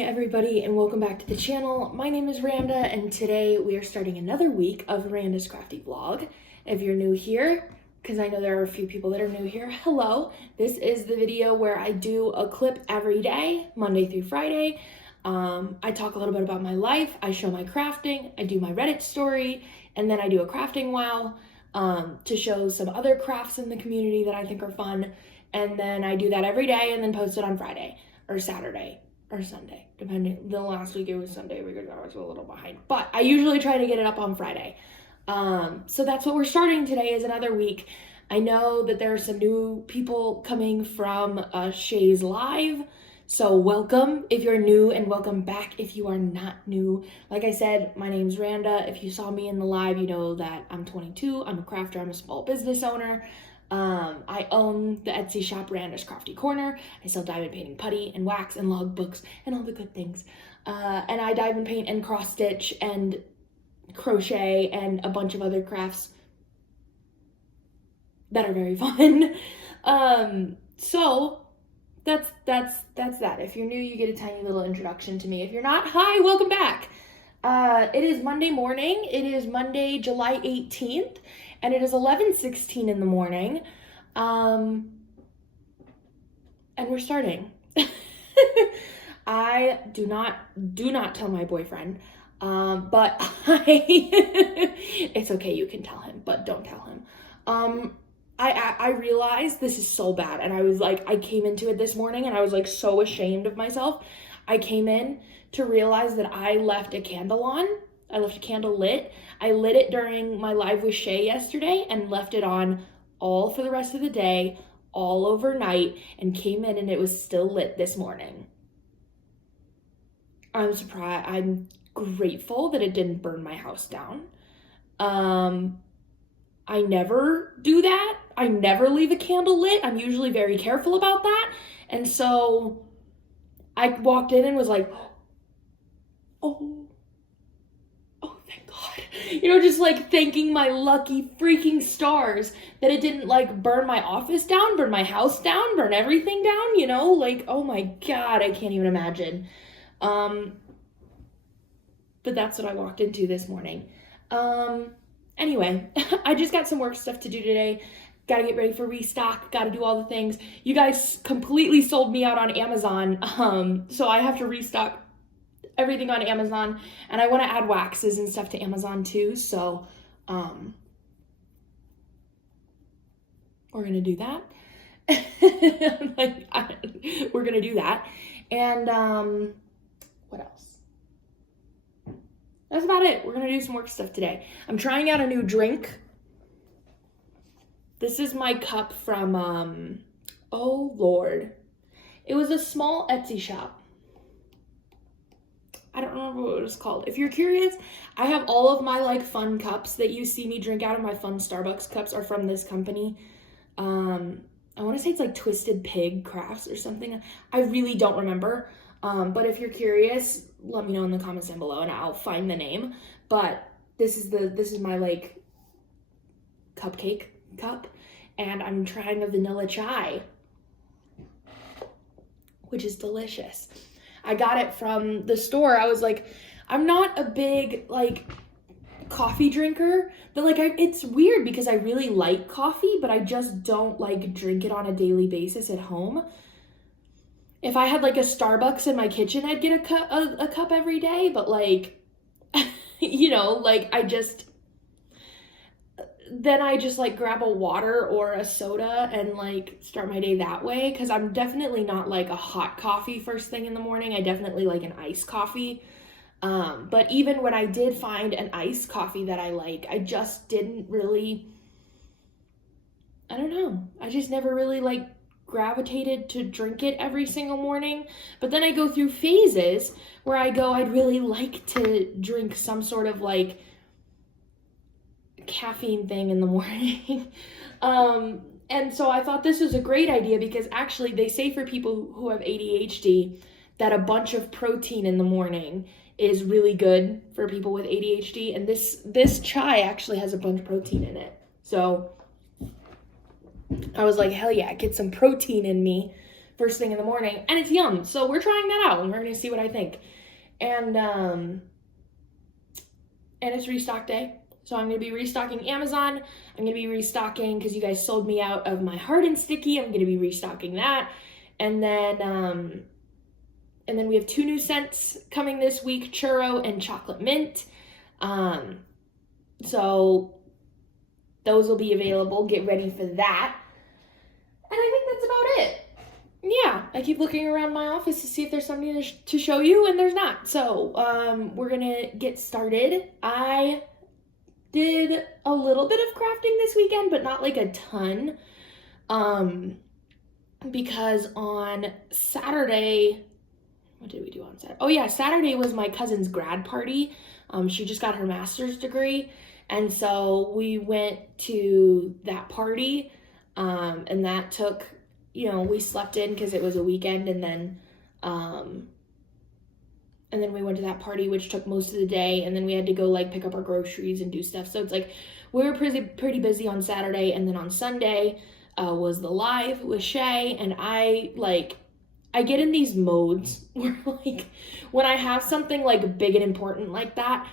morning, everybody, and welcome back to the channel. My name is Randa, and today we are starting another week of Randa's Crafty vlog. If you're new here, because I know there are a few people that are new here, hello. This is the video where I do a clip every day, Monday through Friday. I talk a little bit about my life, I show my crafting, I do my Reddit story, and then I do a crafting wow to show some other crafts in the community that I think are fun. And then I do that every day and then post it on Friday or Saturday or Sunday, depending. The last week it was Sunday because I was a little behind, but I usually try to get it up on Friday. So that's what we're starting today, is another week. I know that there are some new people coming from Shay's Live, so welcome if you're new, and welcome back if you are not new. Like I said, my name's Randa. If you saw me in the live, you know that I'm 22, I'm a crafter, I'm a small business owner. I own the Etsy shop Randa's Crafty Corner. I sell diamond painting putty and wax and log books and all the good things. And I diamond paint and cross stitch and crochet and a bunch of other crafts that are very fun. So that's that. If you're new, you get a tiny little introduction to me. If you're not, hi, welcome back. It is Monday morning. It is Monday, July 18th. And it is 11:16 in the morning, and we're starting. I do not tell my boyfriend, but it's okay, you can tell him, but don't tell him. I realized this is so bad, and I was like, I came into it this morning, and I was like so ashamed of myself. I came in to realize that I left a candle on. I left a candle lit. I lit it during my live with Shay yesterday and left it on all for the rest of the day, all overnight, and came in and it was still lit this morning. I'm surprised. I'm grateful that it didn't burn my house down. I never do that. I never leave a candle lit. I'm usually very careful about that. And so I walked in and was like, oh, thank God. You know, just like thanking my lucky freaking stars that it didn't like burn my office down, burn my house down, burn everything down, you know, like, oh my God, I can't even imagine. But that's what I walked into this morning. Anyway, I just got some work stuff to do today. Gotta get ready for restock, gotta do all the things. You guys completely sold me out on Amazon, so I have to restock everything on Amazon, and I want to add waxes and stuff to Amazon too, so we're gonna do that. We're gonna do that. And what else? That's about it. We're gonna do some work stuff today. I'm trying out a new drink. This is my cup from oh Lord, it was a small Etsy shop. I don't remember what it was called. If you're curious, I have all of my like fun cups that you see me drink out of. My fun Starbucks cups are from this company. I want to say it's like Twisted Pig Crafts or something. I really don't remember. But if you're curious, let me know in the comments down below and I'll find the name. But this is my like cupcake cup, and I'm trying a vanilla chai, which is delicious. I got it from the store. I was like, I'm not a big like coffee drinker, but like it's weird because I really like coffee, but I just don't like drink it on a daily basis at home. If I had like a Starbucks in my kitchen, I'd get a cup every day, but like, you know, like I just like grab a water or a soda and like start my day that way, because I'm definitely not like a hot coffee first thing in the morning. I definitely like an iced coffee. But even when I did find an iced coffee that I like, I just didn't really, I don't know, I just never really like gravitated to drink it every single morning. But then I go through phases where I go, I'd really like to drink some sort of like caffeine thing in the morning. And so I thought this was a great idea, because actually they say for people who have ADHD that a bunch of protein in the morning is really good for people with ADHD, and this chai actually has a bunch of protein in it. So I was like, hell yeah, get some protein in me first thing in the morning, and it's yum. So we're trying that out, and we're gonna see what I think. And it's restock day. So I'm going to be restocking Amazon. I'm going to be restocking, because you guys sold me out of my Hardened Sticky. I'm going to be restocking that. And then we have 2 new scents coming this week, Churro and Chocolate Mint. So those will be available. Get ready for that. And I think that's about it. Yeah, I keep looking around my office to see if there's something to show you, and there's not. So we're going to get started. I did a little bit of crafting this weekend, but not like a ton, because on Saturday, what did we do on Saturday? Oh yeah, Saturday was my cousin's grad party. She just got her master's degree, and so we went to that party, and that took, we slept in because it was a weekend, and then we went to that party, which took most of the day, and then we had to go like pick up our groceries and do stuff. So it's like we were pretty busy on Saturday, and then on Sunday was the live with Shay, and I get in these modes where like when I have something like big and important like that,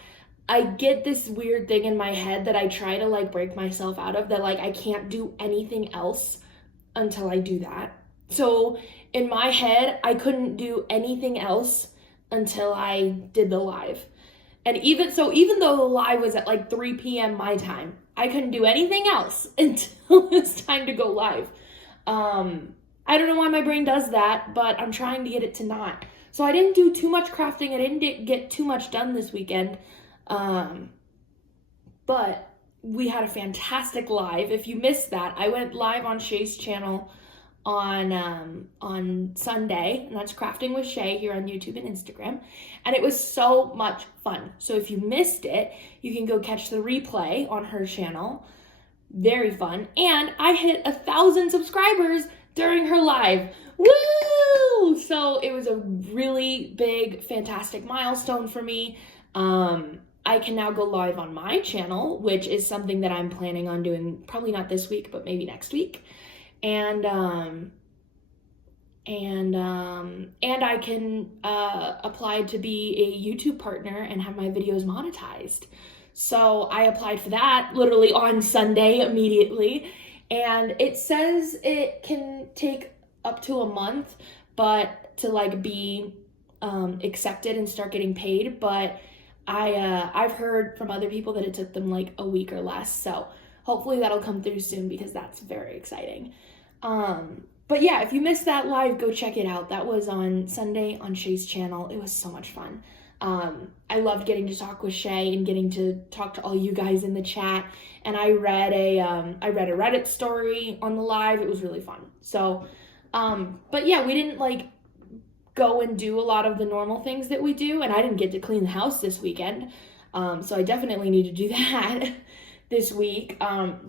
I get this weird thing in my head that I try to like break myself out of, that like I can't do anything else until I do that. So in my head, I couldn't do anything else until I did the live. And even though the live was at like 3 p.m. my time, I couldn't do anything else until it's time to go live. I don't know why my brain does that, but I'm trying to get it to not. So I didn't do too much crafting. I didn't get too much done this weekend. But we had a fantastic live. If you missed that, I went live on Shay's channel on Sunday, and that's Crafting with Shay here on YouTube and Instagram, and it was so much fun. So if you missed it, you can go catch the replay on her channel. Very fun. And I hit 1,000 subscribers during her live. Woo! So it was a really big, fantastic milestone for me. I can now go live on my channel, which is something that I'm planning on doing, probably not this week, but maybe next week. And I can apply to be a YouTube partner and have my videos monetized. So I applied for that literally on Sunday immediately, and it says it can take up to a month, but to like be accepted and start getting paid. But I've heard from other people that it took them like a week or less. So hopefully that'll come through soon, because that's very exciting. But yeah, if you missed that live, go check it out. That was on Sunday on Shay's channel. It was so much fun. I loved getting to talk with Shay and getting to talk to all you guys in the chat. And I read a Reddit story on the live. It was really fun. So, but yeah, we didn't like go and do a lot of the normal things that we do. And I didn't get to clean the house this weekend. So I definitely need to do that this week.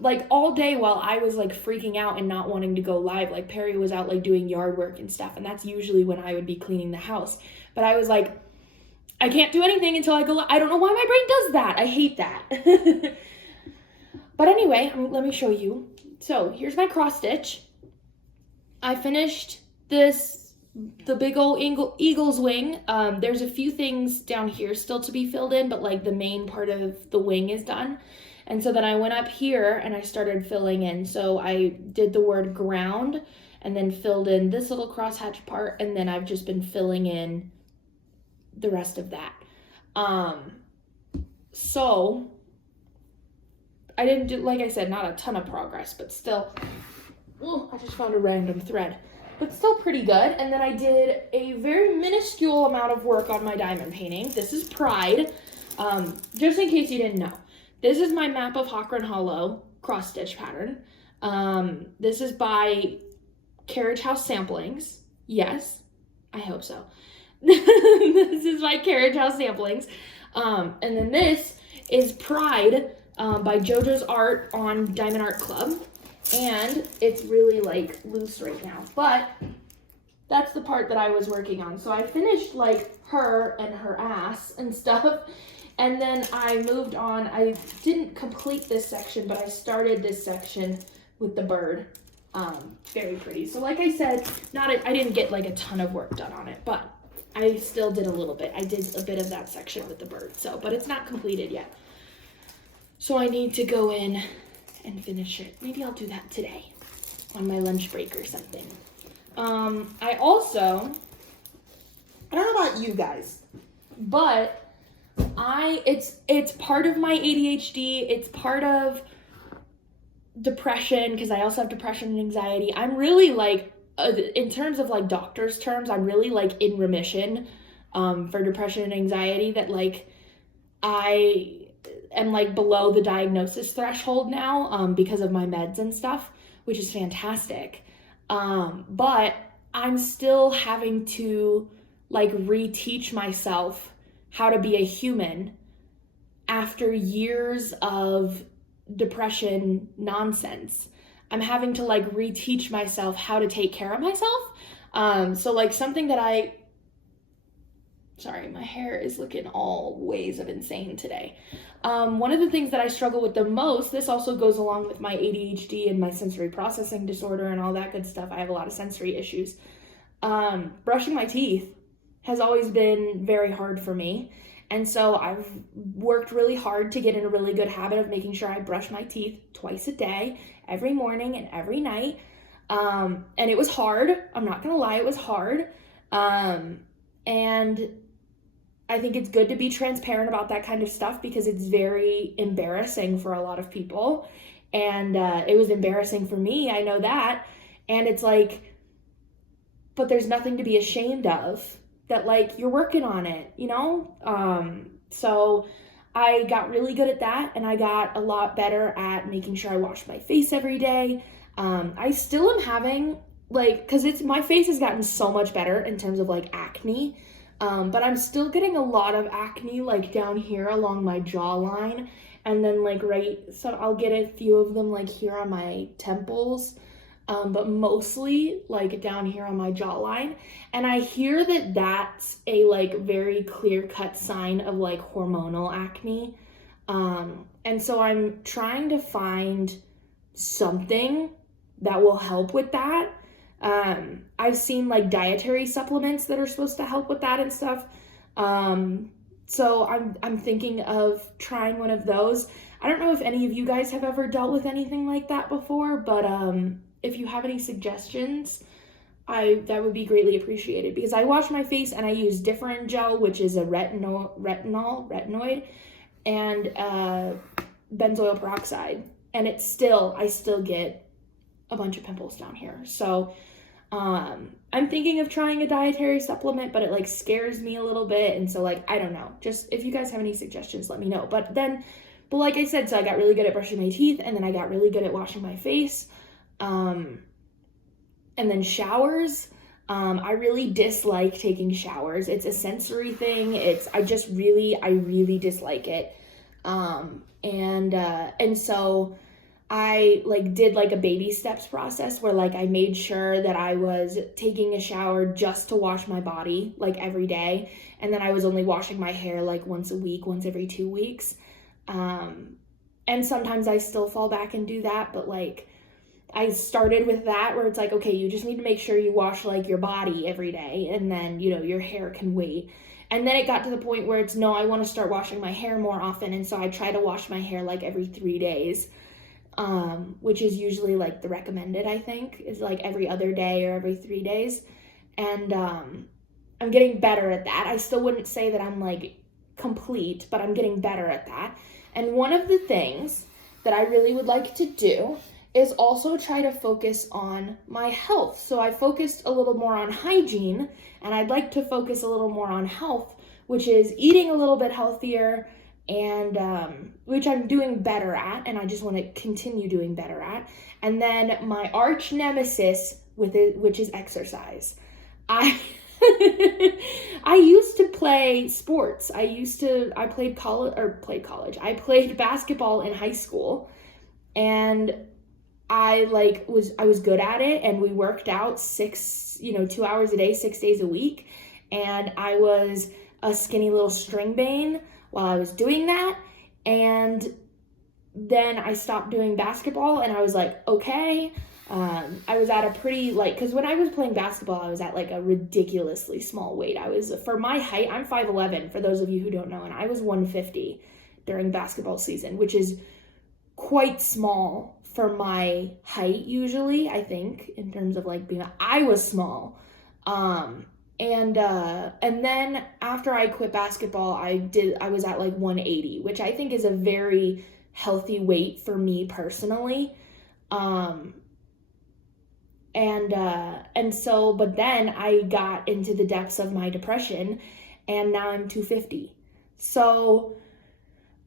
Like all day while I was like freaking out and not wanting to go live, like Perry was out like doing yard work and stuff. And that's usually when I would be cleaning the house. But I was like, I can't do anything until I go live. I don't know why my brain does that. I hate that. But anyway, let me show you. So here's my cross stitch. I finished the big old eagle's wing. There's a few things down here still to be filled in, but like the main part of the wing is done. And so then I went up here and I started filling in. So I did the word ground and then filled in this little crosshatch part, and then I've just been filling in the rest of that. So I didn't do, like I said, not a ton of progress, but still, I just found a random thread, but still pretty good. And then I did a very minuscule amount of work on my diamond painting. This is Pride, just in case you didn't know. This is my map of Hawk Run Hallow cross stitch pattern. This is by Carriage House Samplings. Yes, I hope so. This is my Carriage House Samplings. And then this is Pride by JoJo's Art on Diamond Art Club. And it's really like loose right now, but that's the part that I was working on. So I finished like her and her ass and stuff. And then I moved on. I didn't complete this section, but I started this section with the bird. Very pretty. So like I said, I didn't get like a ton of work done on it, but I still did a little bit. I did a bit of that section with the bird, but it's not completed yet. So I need to go in and finish it. Maybe I'll do that today on my lunch break or something. I don't know about you guys, but it's part of my ADHD. It's part of depression, because I also have depression and anxiety. I'm really like, in terms of like doctor's terms, I'm really like in remission for depression and anxiety, that like I am like below the diagnosis threshold now because of my meds and stuff, which is fantastic. But I'm still having to like reteach myself how to be a human after years of depression nonsense. I'm having to like reteach myself how to take care of myself. So like something that sorry, my hair is looking all ways of insane today. One of the things that I struggle with the most, this also goes along with my ADHD and my sensory processing disorder and all that good stuff. I have a lot of sensory issues. Brushing my teeth has always been very hard for me. And so I've worked really hard to get in a really good habit of making sure I brush my teeth twice a day, every morning and every night. And it was hard. I'm not gonna lie, it was hard. And I think it's good to be transparent about that kind of stuff, because it's very embarrassing for a lot of people. And it was embarrassing for me, I know that. And it's like, but there's nothing to be ashamed of. That like you're working on it, you know? So I got really good at that, and I got a lot better at making sure I wash my face every day. I still am having like, cause my face has gotten so much better in terms of like acne, but I'm still getting a lot of acne like down here along my jawline, and then like so I'll get a few of them like here on my temples. But mostly like down here on my jawline. And I hear that that's a like very clear-cut sign of like hormonal acne. And so I'm trying to find something that will help with that. I've seen like dietary supplements that are supposed to help with that and stuff. So I'm thinking of trying one of those. I don't know if any of you guys have ever dealt with anything like that before, but if you have any suggestions, that would be greatly appreciated, because I wash my face and I use Differin gel, which is a retinoid, and benzoyl peroxide, and I still get a bunch of pimples down here. So I'm thinking of trying a dietary supplement, but it like scares me a little bit, and so like I don't know. Just if you guys have any suggestions, let me know. But like I said, so I got really good at brushing my teeth, and then I got really good at washing my face. And then showers. I really dislike taking showers. It's a sensory thing. I really dislike it. And so I like did like a baby steps process where like I made sure that I was taking a shower just to wash my body like every day. And then I was only washing my hair like once a week, once every 2 weeks. And sometimes I still fall back and do that, but like I started with that where it's like, okay, you just need to make sure you wash like your body every day, and then, you know, your hair can wait. And then it got to the point where it's, no, I want to start washing my hair more often. And so I try to wash my hair like every 3 days, which is usually like the recommended, I think, is like every other day or every 3 days. And I'm getting better at that. I still wouldn't say that I'm like complete, but I'm getting better at that. And one of the things that I really would like to do is also try to focus on my health. So I focused a little more on hygiene, and I'd like to focus a little more on health, which is eating a little bit healthier, and which I'm doing better at, and I just want to continue doing better at. And then my arch nemesis with it, which is exercise. I used to play sports. I played played basketball in high school, and I was good at it, and we worked out 2 hours a day, 6 days a week. And I was a skinny little string bean while I was doing that. And then I stopped doing basketball, and I was like, okay, I was at a pretty, like, because when I was playing basketball, I was at, like, a ridiculously small weight. For my height, I'm 5'11", for those of you who don't know, and I was 150 during basketball season, which is quite small for my height usually, I think, in terms of, like, I was small. And then after I quit basketball, I was at, like, 180, which I think is a very healthy weight for me personally. But then I got into the depths of my depression, and now I'm 250. So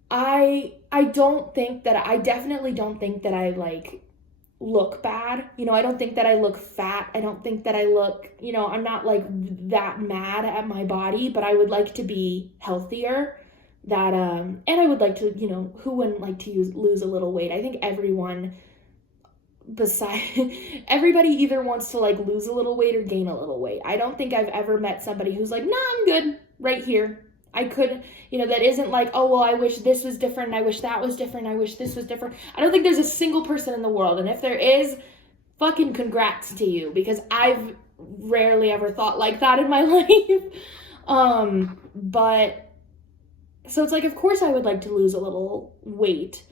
I definitely don't think that I, like, look bad. I don't think that I look fat. I don't think that I look, I'm not, like, that mad at my body, but I would like to be healthier. And I would like to, who wouldn't like to lose a little weight? I think everybody either wants to, like, lose a little weight or gain a little weight. I don't think I've ever met somebody who's like, nah, I'm good right here. I could, that isn't like, oh, well, I wish this was different, and I wish that was different, I wish this was different. I don't think there's a single person in the world, and if there is, fucking congrats to you, because I've rarely ever thought like that in my life. So it's like, of course I would like to lose a little weight,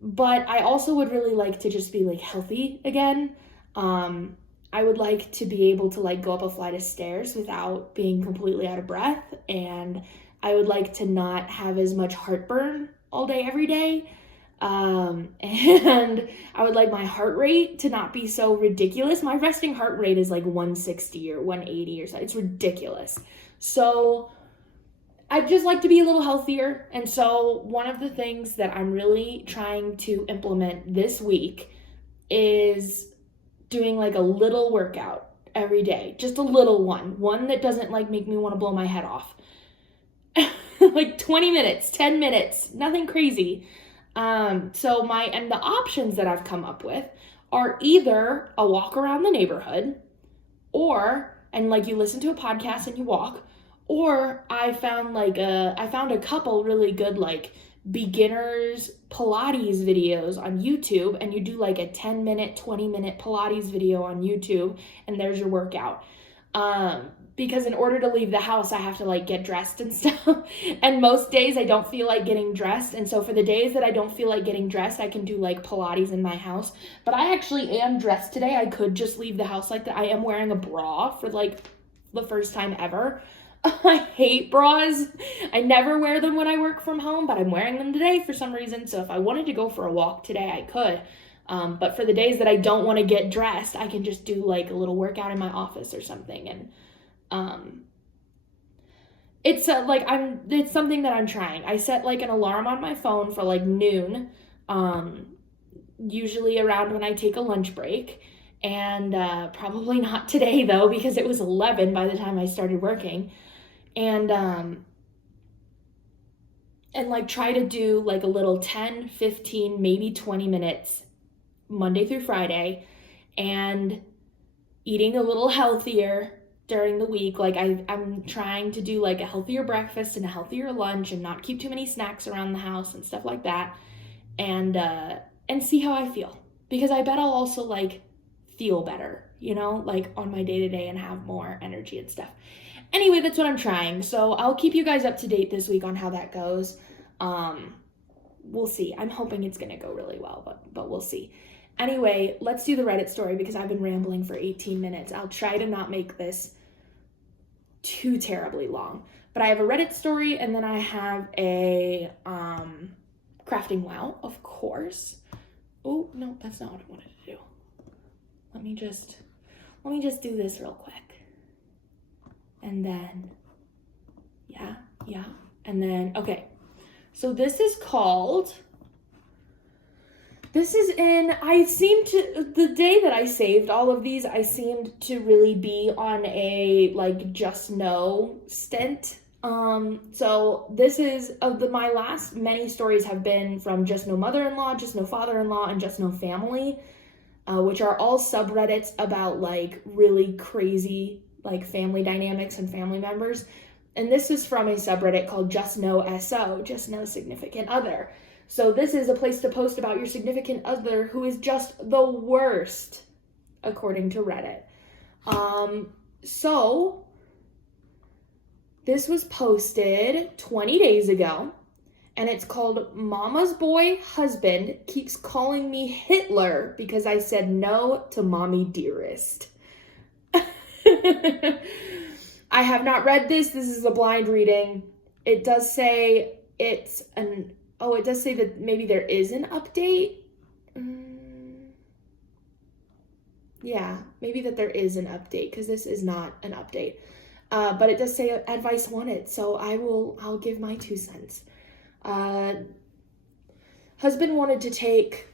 but I also would really like to just be, like, healthy again. I would like to be able to, like, go up a flight of stairs without being completely out of breath, and I would like to not have as much heartburn all day, every day. And I would like my heart rate to not be so ridiculous. My resting heart rate is like 160 or 180 or so. It's ridiculous. So I'd just like to be a little healthier. And so one of the things that I'm really trying to implement this week is doing, like, a little workout every day. Just a little one that doesn't, like, make me want to blow my head off. Like 20 minutes, 10 minutes, nothing crazy. And the options that I've come up with are either a walk around the neighborhood, and like you listen to a podcast and you walk, or I found a couple really good, like, beginners Pilates videos on YouTube, and you do, like, a 10-minute, 20-minute Pilates video on YouTube, and there's your workout. Because in order to leave the house, I have to, like, get dressed and stuff. And most days I don't feel like getting dressed. And so for the days that I don't feel like getting dressed, I can do, like, Pilates in my house. But I actually am dressed today. I could just leave the house like that. I am wearing a bra for, like, the first time ever. I hate bras. I never wear them when I work from home, but I'm wearing them today for some reason. So if I wanted to go for a walk today, I could. But for the days that I don't want to get dressed, I can just do, like, a little workout in my office or something. And it's something that I'm trying. I set, like, an alarm on my phone for, like, noon, usually around when I take a lunch break, and probably not today though, because it was 11 by the time I started working, and like try to do, like, a little 10, 15, maybe 20 minutes Monday through Friday, and eating a little healthier during the week. Like, I'm trying to do, like, a healthier breakfast and a healthier lunch, and not keep too many snacks around the house and stuff like that, and see how I feel, because I bet I'll also, like, feel better, like, on my day-to-day, and have more energy and stuff. Anyway, that's what I'm trying. So I'll keep you guys up to date this week on how that goes. We'll see. I'm hoping it's gonna go really well, but we'll see. Anyway, let's do the Reddit story, because I've been rambling for 18 minutes. I'll try to not make this too terribly long. But I have a Reddit story, and then I have a crafting wow, of course. Oh, no, that's not what I wanted to do. Let me just do this real quick. And then, yeah. And then, okay. So the day that I saved all of these, I seemed to really be on a, like, just no stint. So this is, my last many stories have been from Just No Mother-in-Law, Just No Father-in-Law, and Just No Family, which are all subreddits about, like, really crazy, like, family dynamics and family members. And this is from a subreddit called Just No SO, Just No Significant Other. So this is a place to post about your significant other who is just the worst. according to Reddit. So this was posted 20 days ago, and it's called Mama's Boy Husband Keeps Calling Me Hitler Because I Said No to Mommy Dearest. I have not read this. This is a blind reading. It does say it does say that maybe there is an update. Yeah, maybe that there is an update, because this is not an update. But it does say advice wanted, so I'll give my 2 cents. Husband wanted to take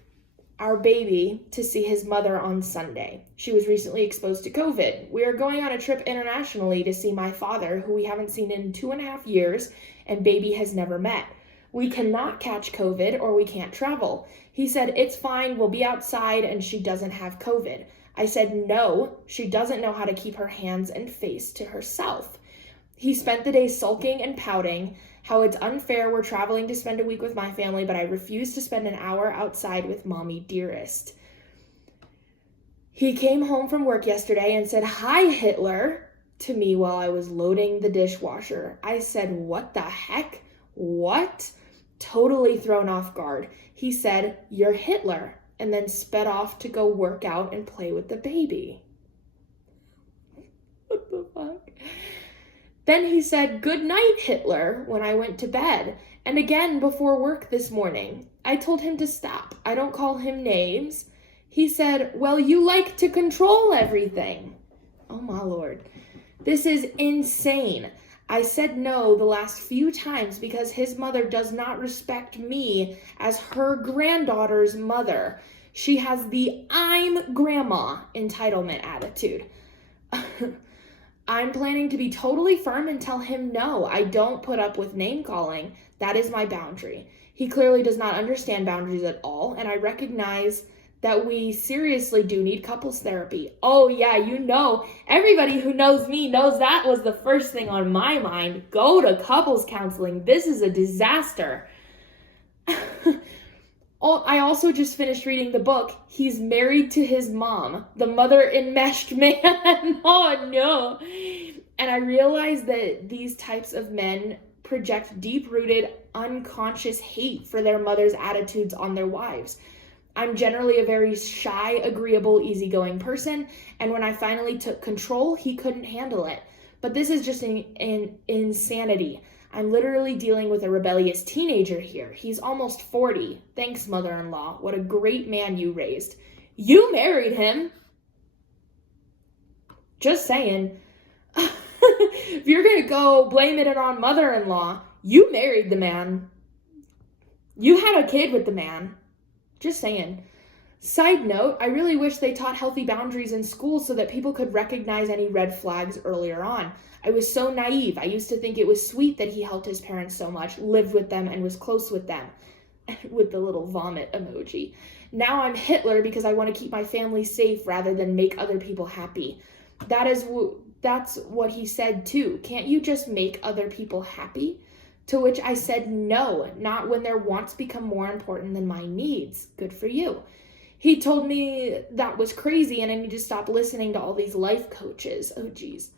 our baby to see his mother on Sunday. She was recently exposed to COVID. We are going on a trip internationally to see my father, who we haven't seen in 2.5 years, and baby has never met. We cannot catch COVID or we can't travel. He said, it's fine, we'll be outside and she doesn't have COVID. I said, no, she doesn't know how to keep her hands and face to herself. He spent the day sulking and pouting, how it's unfair we're traveling to spend a week with my family, but I refuse to spend an hour outside with Mommy Dearest. He came home from work yesterday and said, hi, Hitler, to me while I was loading the dishwasher. I said, what the heck? What? Totally thrown off guard. He said, you're Hitler, and then sped off to go work out and play with the baby. What the fuck? Then he said, good night, Hitler, when I went to bed, and again before work this morning. I told him to stop. I don't call him names. He said, well, you like to control everything. Oh, my Lord. This is insane. I said no the last few times because his mother does not respect me as her granddaughter's mother. She has the I'm grandma entitlement attitude. I'm planning to be totally firm and tell him no, I don't put up with name calling. That is my boundary. He clearly does not understand boundaries at all, and I recognize that we seriously do need couples therapy. Oh yeah, you know, everybody who knows me knows that was the first thing on my mind. Go to couples counseling. This is a disaster. I also just finished reading the book. He's married to his mom, the mother enmeshed man. Oh no. And I realized that these types of men project deep-rooted, unconscious hate for their mother's attitudes on their wives. I'm generally a very shy, agreeable, easygoing person, and when I finally took control, he couldn't handle it. But this is just an insanity. I'm literally dealing with a rebellious teenager here. He's almost 40. Thanks, mother-in-law. What a great man you raised. You married him. Just saying. If you're going to go blame it on mother-in-law, you married the man. You had a kid with the man. Just saying. Side note, I really wish they taught healthy boundaries in school so that people could recognize any red flags earlier on. I was so naive. I used to think it was sweet that he helped his parents so much, lived with them, and was close with them. With the little vomit emoji. Now I'm Hitler because I want to keep my family safe rather than make other people happy. That's what he said too. Can't you just make other people happy? To which I said no, not when their wants become more important than my needs. Good for you. He told me that was crazy and I need to stop listening to all these life coaches. Oh, geez.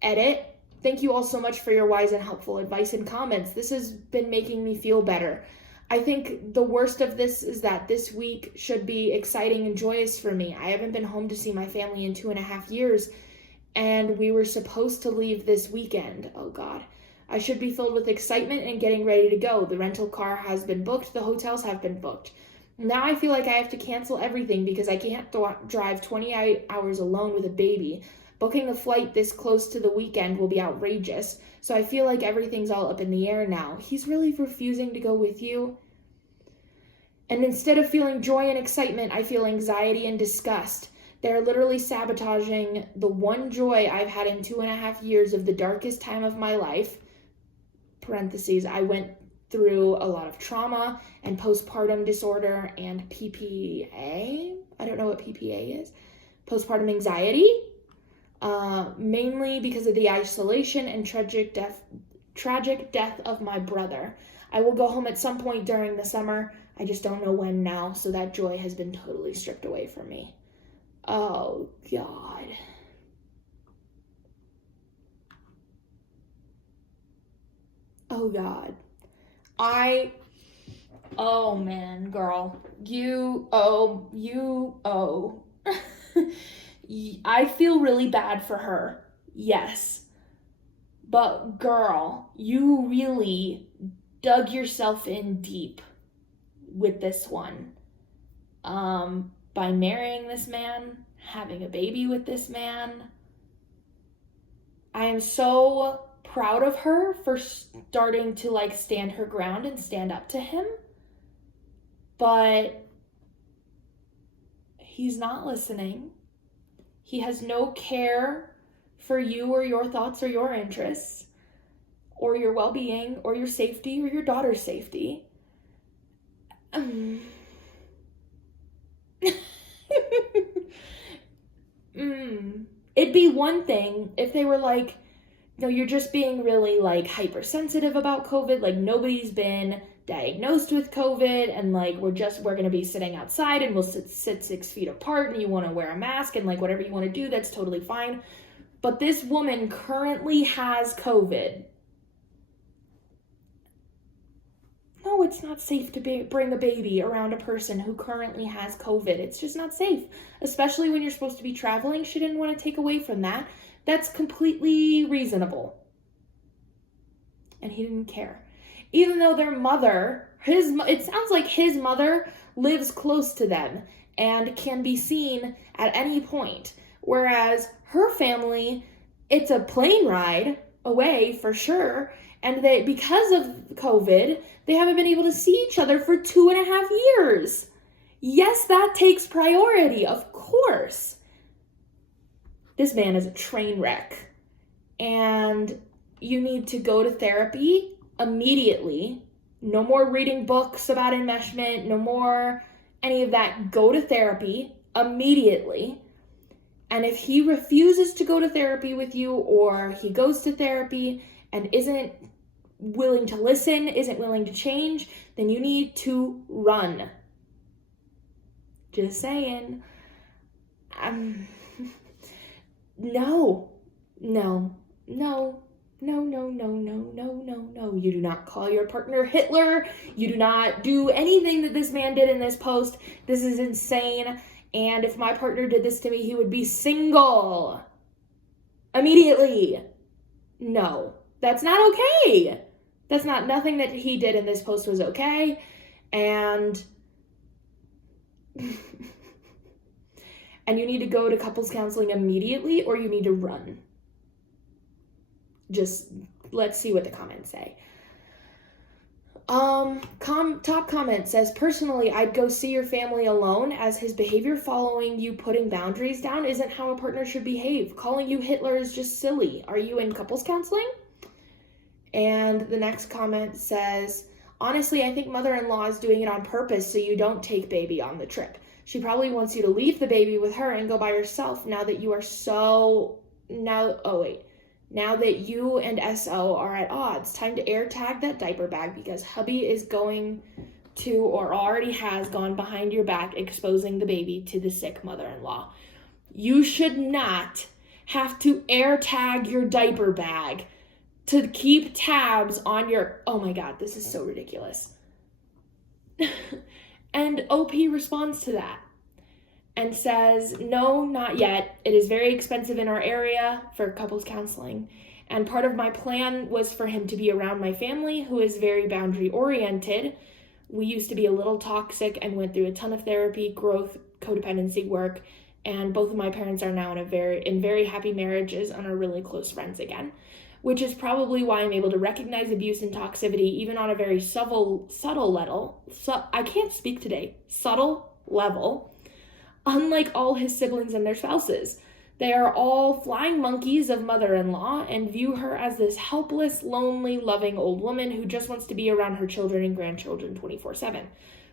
Edit. Thank you all so much for your wise and helpful advice and comments. This has been making me feel better. I think the worst of this is that this week should be exciting and joyous for me. I haven't been home to see my family in 2.5 years, and we were supposed to leave this weekend. Oh, God. I should be filled with excitement and getting ready to go. The rental car has been booked. The hotels have been booked. Now I feel like I have to cancel everything because I can't drive 28 hours alone with a baby. Booking a flight this close to the weekend will be outrageous, so I feel like everything's all up in the air now. He's really refusing to go with you. And instead of feeling joy and excitement, I feel anxiety and disgust. They're literally sabotaging the one joy I've had in 2.5 years of the darkest time of my life. Parentheses, I went through a lot of trauma and postpartum disorder and PPA. I don't know what PPA is. Postpartum anxiety. Mainly because of the isolation and tragic death of my brother. I will go home at some point during the summer. I just don't know when now, so that joy has been totally stripped away from me. Oh, God. Oh, God. Oh, man, girl. I feel really bad for her. Yes. But, girl, you really dug yourself in deep with this one. By marrying this man, having a baby with this man. I am so proud of her for starting to like stand her ground and stand up to him. But he's not listening. He has no care for you or your thoughts or your interests or your well-being or your safety or your daughter's safety. It'd be one thing if they were like, no, you're just being really like hypersensitive about COVID. Like nobody's been diagnosed with COVID and like we're going to be sitting outside and we'll sit 6 feet apart and you want to wear a mask and like whatever you want to do, that's totally fine. But this woman currently has COVID. No, it's not safe to bring a baby around a person who currently has COVID. It's just not safe, especially when you're supposed to be traveling. She didn't want to take away from that. That's completely reasonable. And he didn't care. Even though their mother, it sounds like his mother lives close to them and can be seen at any point. Whereas her family, it's a plane ride away for sure. And because of COVID, they haven't been able to see each other for 2.5 years. Yes, that takes priority, of course. This man is a train wreck. And you need to go to therapy immediately. No more reading books about enmeshment. No more any of that. Go to therapy immediately. And if he refuses to go to therapy with you, or he goes to therapy and isn't willing to listen, isn't willing to change, then you need to run. Just saying. No. You do not call your partner Hitler. You do not do anything that this man did in this post. This is insane. And if my partner did this to me, he would be single. Immediately. No, that's not okay. That's nothing that he did in this post was okay. And and you need to go to couples counseling immediately, or you need to run. Just let's see what the comments say. Top comment says, personally, I'd go see your family alone, as his behavior following you putting boundaries down isn't how a partner should behave. Calling you Hitler is just silly. Are you in couples counseling? And the next comment says, honestly, I think mother-in-law is doing it on purpose so you don't take baby on the trip. She probably wants you to leave the baby with her and go by yourself now that you and SO are at odds. Time to air tag that diaper bag because hubby is going to or already has gone behind your back exposing the baby to the sick mother-in-law. You should not have to air tag your diaper bag to keep tabs on your... Oh my God, this is so ridiculous. And OP responds to that and says, no, not yet. It is very expensive in our area for couples counseling. And part of my plan was for him to be around my family, who is very boundary oriented. We used to be a little toxic and went through a ton of therapy, growth, codependency work. And both of my parents are now in very happy marriages and are really close friends again, which is probably why I'm able to recognize abuse and toxicity even on a very subtle level. I can't speak today. Subtle level. Unlike all his siblings and their spouses. They are all flying monkeys of mother-in-law and view her as this helpless, lonely, loving old woman who just wants to be around her children and grandchildren 24/7.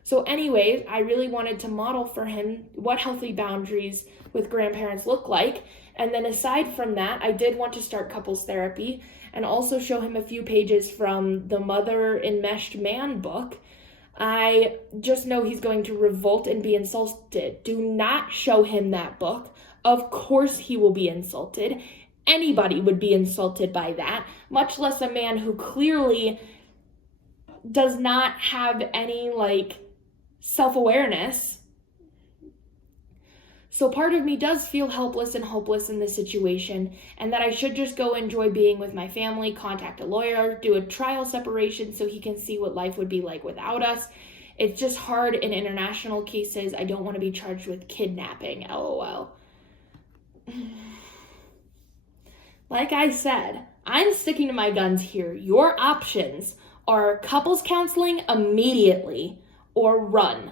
So anyways, I really wanted to model for him what healthy boundaries with grandparents look like. And then aside from that, I did want to start couples therapy and also show him a few pages from the Mother Enmeshed Man book, I just know he's going to revolt and be insulted. Do not show him that book. Of course he will be insulted. Anybody would be insulted by that, much less a man who clearly does not have any, like, self-awareness. So part of me does feel helpless and hopeless in this situation, and that I should just go enjoy being with my family, contact a lawyer, do a trial separation so he can see what life would be like without us. It's just hard in international cases. I don't want to be charged with kidnapping, LOL. Like I said, I'm sticking to my guns here. Your options are couples counseling immediately or run.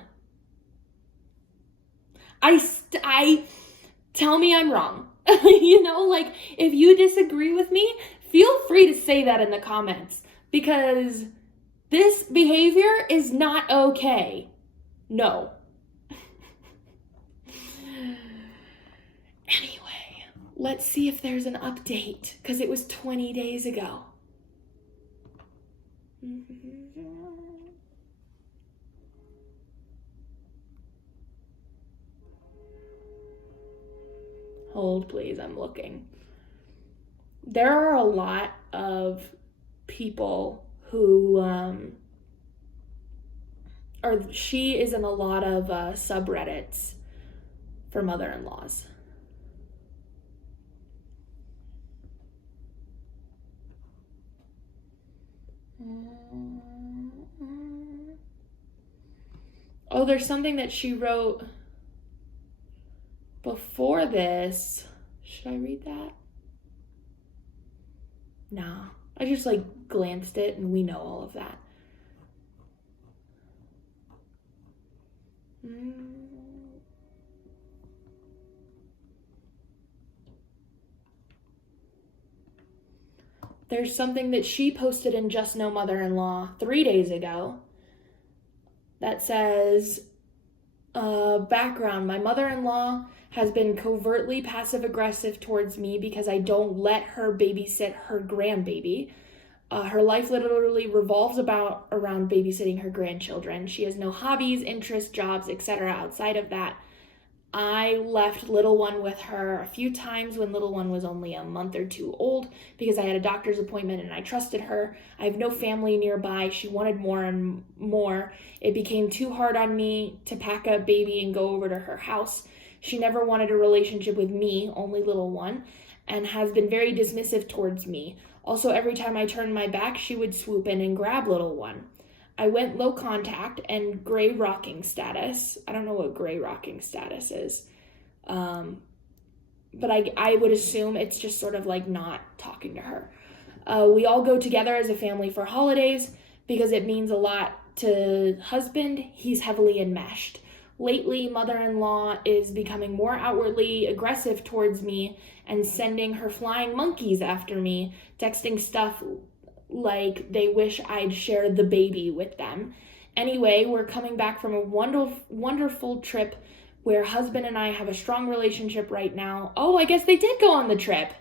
I tell me I'm wrong. You know, like, if you disagree with me, feel free to say that in the comments, because this behavior is not okay. No. Anyway, let's see if there's an update, because it was 20 days ago. Hold, please, I'm looking. There are a lot of people who, or she is in a lot of subreddits for mother-in-laws. Oh, there's something that she wrote before this. Should I read that? Nah, I just like glanced it and we know all of that. There's something that she posted in Just No Mother-in-Law 3 days ago that says, background, my mother-in-law has been covertly passive-aggressive towards me because I don't let her babysit her grandbaby. Her life literally revolves around babysitting her grandchildren. She has no hobbies, interests, jobs, etc. outside of that. I left little one with her a few times when little one was only a month or 2 old because I had a doctor's appointment and I trusted her. I have no family nearby. She wanted more and more. It became too hard on me to pack up baby and go over to her house. She never wanted a relationship with me, only little one, and has been very dismissive towards me. Also, every time I turned my back, she would swoop in and grab little one. I went low contact and gray rocking status. I don't know what gray rocking status is. But I would assume it's just sort of like not talking to her. We all go together as a family for holidays because it means a lot to husband. He's heavily enmeshed. Lately, mother-in-law is becoming more outwardly aggressive towards me and sending her flying monkeys after me, texting stuff like they wish I'd share the baby with them. Anyway, we're coming back from a wonderful trip where husband and I have a strong relationship right now. Oh, I guess they did go on the trip.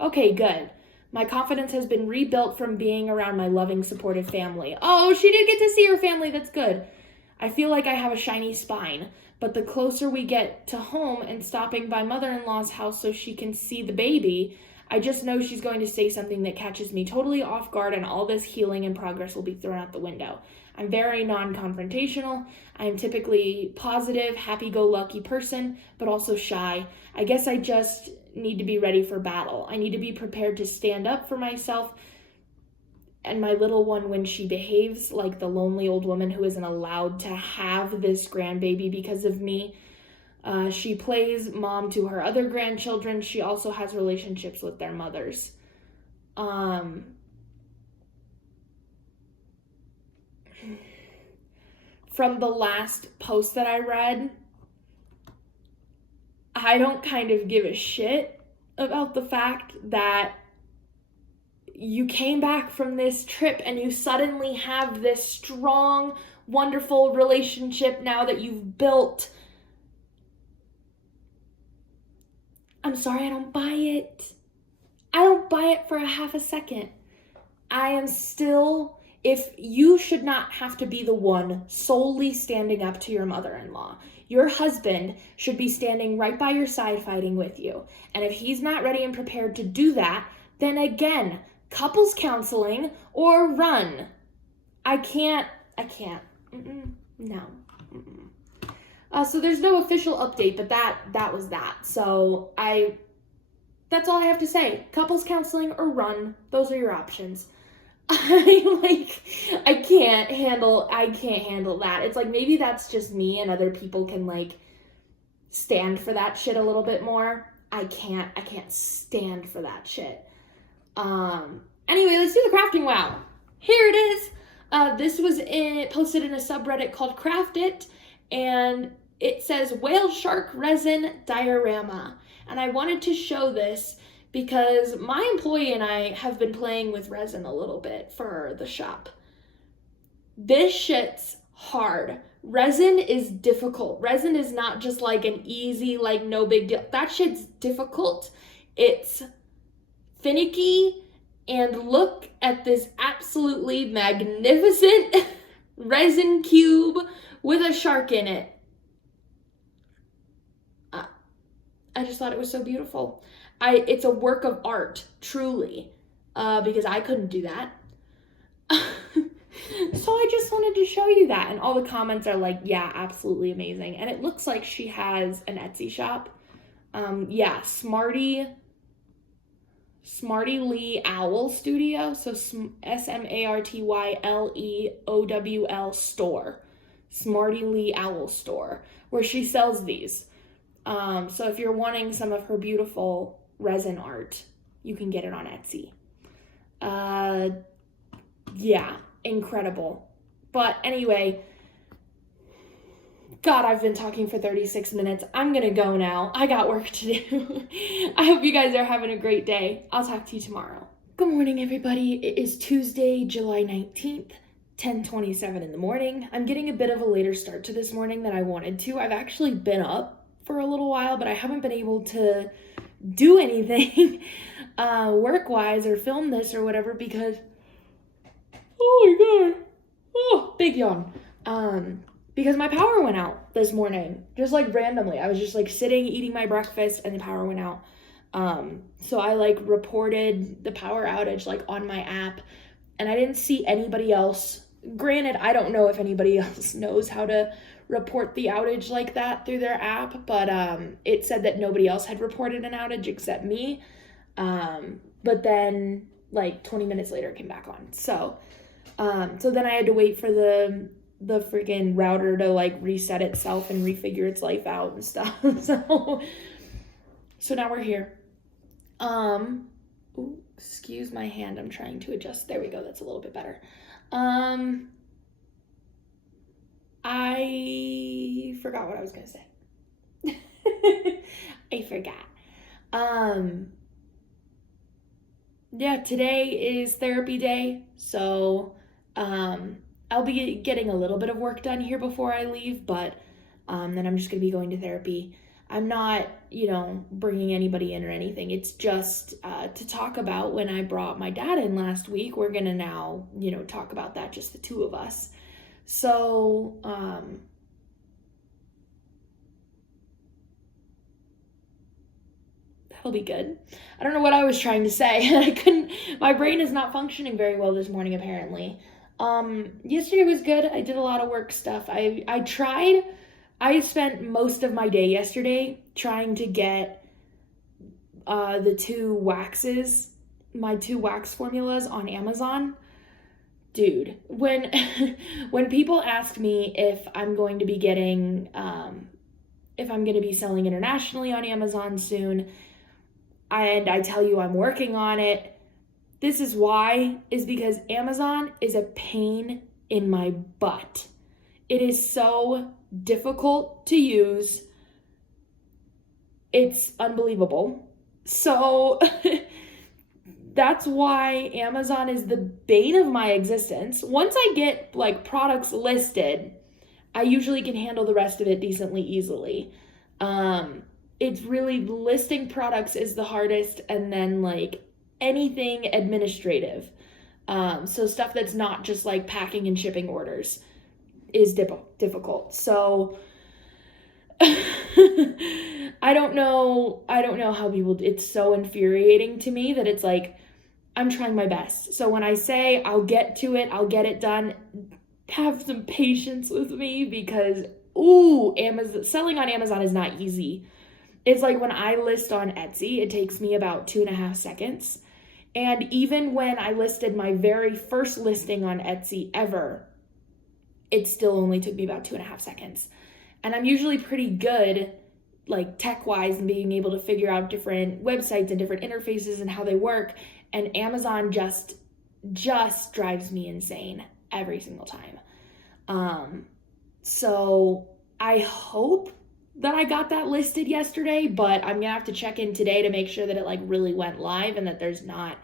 Okay, good. My confidence has been rebuilt from being around my loving, supportive family. Oh, she did get to see her family. That's good. I feel like I have a shiny spine, but the closer we get to home and stopping by mother-in-law's house so she can see the baby, I just know she's going to say something that catches me totally off guard, and all this healing and progress will be thrown out the window. I'm very non-confrontational. I am typically positive, happy-go-lucky person, but also shy. I guess I just need to be ready for battle. I need to be prepared to stand up for myself and my little one when she behaves like the lonely old woman who isn't allowed to have this grandbaby because of me. She plays mom to her other grandchildren. She also has relationships with their mothers. From the last post that I read, I don't kind of give a shit about the fact that you came back from this trip and you suddenly have this strong, wonderful relationship now that you've built. I'm sorry, I don't buy it. I don't buy it for a half a second. I am still if you should not have to be the one solely standing up to your mother-in-law. Your husband should be standing right by your side fighting with you. And if he's not ready and prepared to do that, then again, couples counseling or run. I can't. No. So there's no official update, but that was that. So that's all I have to say. Couples counseling or run. Those are your options. I can't handle that. It's like, maybe that's just me and other people can like stand for that shit a little bit more. I can't stand for that shit. Anyway, let's do the crafting wow. Here it is. This was posted in a subreddit called Crafty, and it says whale shark resin diorama. And I wanted to show this because my employee and I have been playing with resin a little bit for the shop. This shit's hard. Resin is difficult. Resin is not just like an easy, like no big deal. That shit's difficult. It's finicky. And look at this absolutely magnificent resin cube with a shark in it. I just thought it was so beautiful. It's a work of art, truly, because I couldn't do that. So I just wanted to show you that. And all the comments are like, yeah, absolutely amazing. And it looks like she has an Etsy shop. Yeah, Smarty Lee Owl Studio. So SmartyLeowl store. Smarty Lee Owl store, where she sells these. So if you're wanting some of her beautiful resin art, you can get it on Etsy. Yeah, incredible. But anyway, God, I've been talking for 36 minutes. I'm gonna go now. I got work to do. I hope you guys are having a great day. I'll talk to you tomorrow. Good morning, everybody. It is Tuesday, July 19th, 10:27 in the morning. I'm getting a bit of a later start to this morning than I wanted to. I've actually been up for a little while, but I haven't been able to do anything work-wise or film this or whatever because, oh my God, oh, big yawn. Because my power went out this morning, just like randomly. I was just like sitting, eating my breakfast, and the power went out. So I like reported the power outage like on my app, and I didn't see anybody else. Granted, I don't know if anybody else knows how to report the outage like that through their app, but it said that nobody else had reported an outage except me. But then like 20 minutes later it came back on. So then I had to wait for the freaking router to like reset itself and refigure its life out and stuff. So now we're here. Ooh, excuse my hand. I'm trying to adjust. There we go. That's a little bit better. I forgot what I was going to say. I forgot. Yeah, today is therapy day. So, I'll be getting a little bit of work done here before I leave, but, then I'm just going to be going to therapy. I'm not, bringing anybody in or anything. It's just, to talk about when I brought my dad in last week. We're going to now, talk about that, just the two of us. So, that'll be good. I don't know what I was trying to say. My brain is not functioning very well this morning, apparently. Yesterday was good. I did a lot of work stuff. I spent most of my day yesterday trying to get, the two waxes, my two wax formulas on Amazon. Dude, when people ask me if I'm going to be getting, if I'm going to be selling internationally on Amazon soon, and I tell you I'm working on it, this is why, is because Amazon is a pain in my butt. It is so difficult to use. It's unbelievable. So that's why Amazon is the bane of my existence. Once I get like products listed, I usually can handle the rest of it decently easily. It's really listing products is the hardest, and then like anything administrative. So stuff that's not just like packing and shipping orders is difficult. So I don't know how people, it's so infuriating to me that it's like, I'm trying my best. So when I say I'll get to it, I'll get it done, have some patience with me, because Amazon, selling on Amazon is not easy. It's like when I list on Etsy, it takes me about 2.5 seconds. And even when I listed my very first listing on Etsy ever, it still only took me about 2.5 seconds. And I'm usually pretty good, like tech-wise, and being able to figure out different websites and different interfaces and how they work. And Amazon just drives me insane every single time. So I hope that I got that listed yesterday, but I'm gonna have to check in today to make sure that it like really went live and that there's not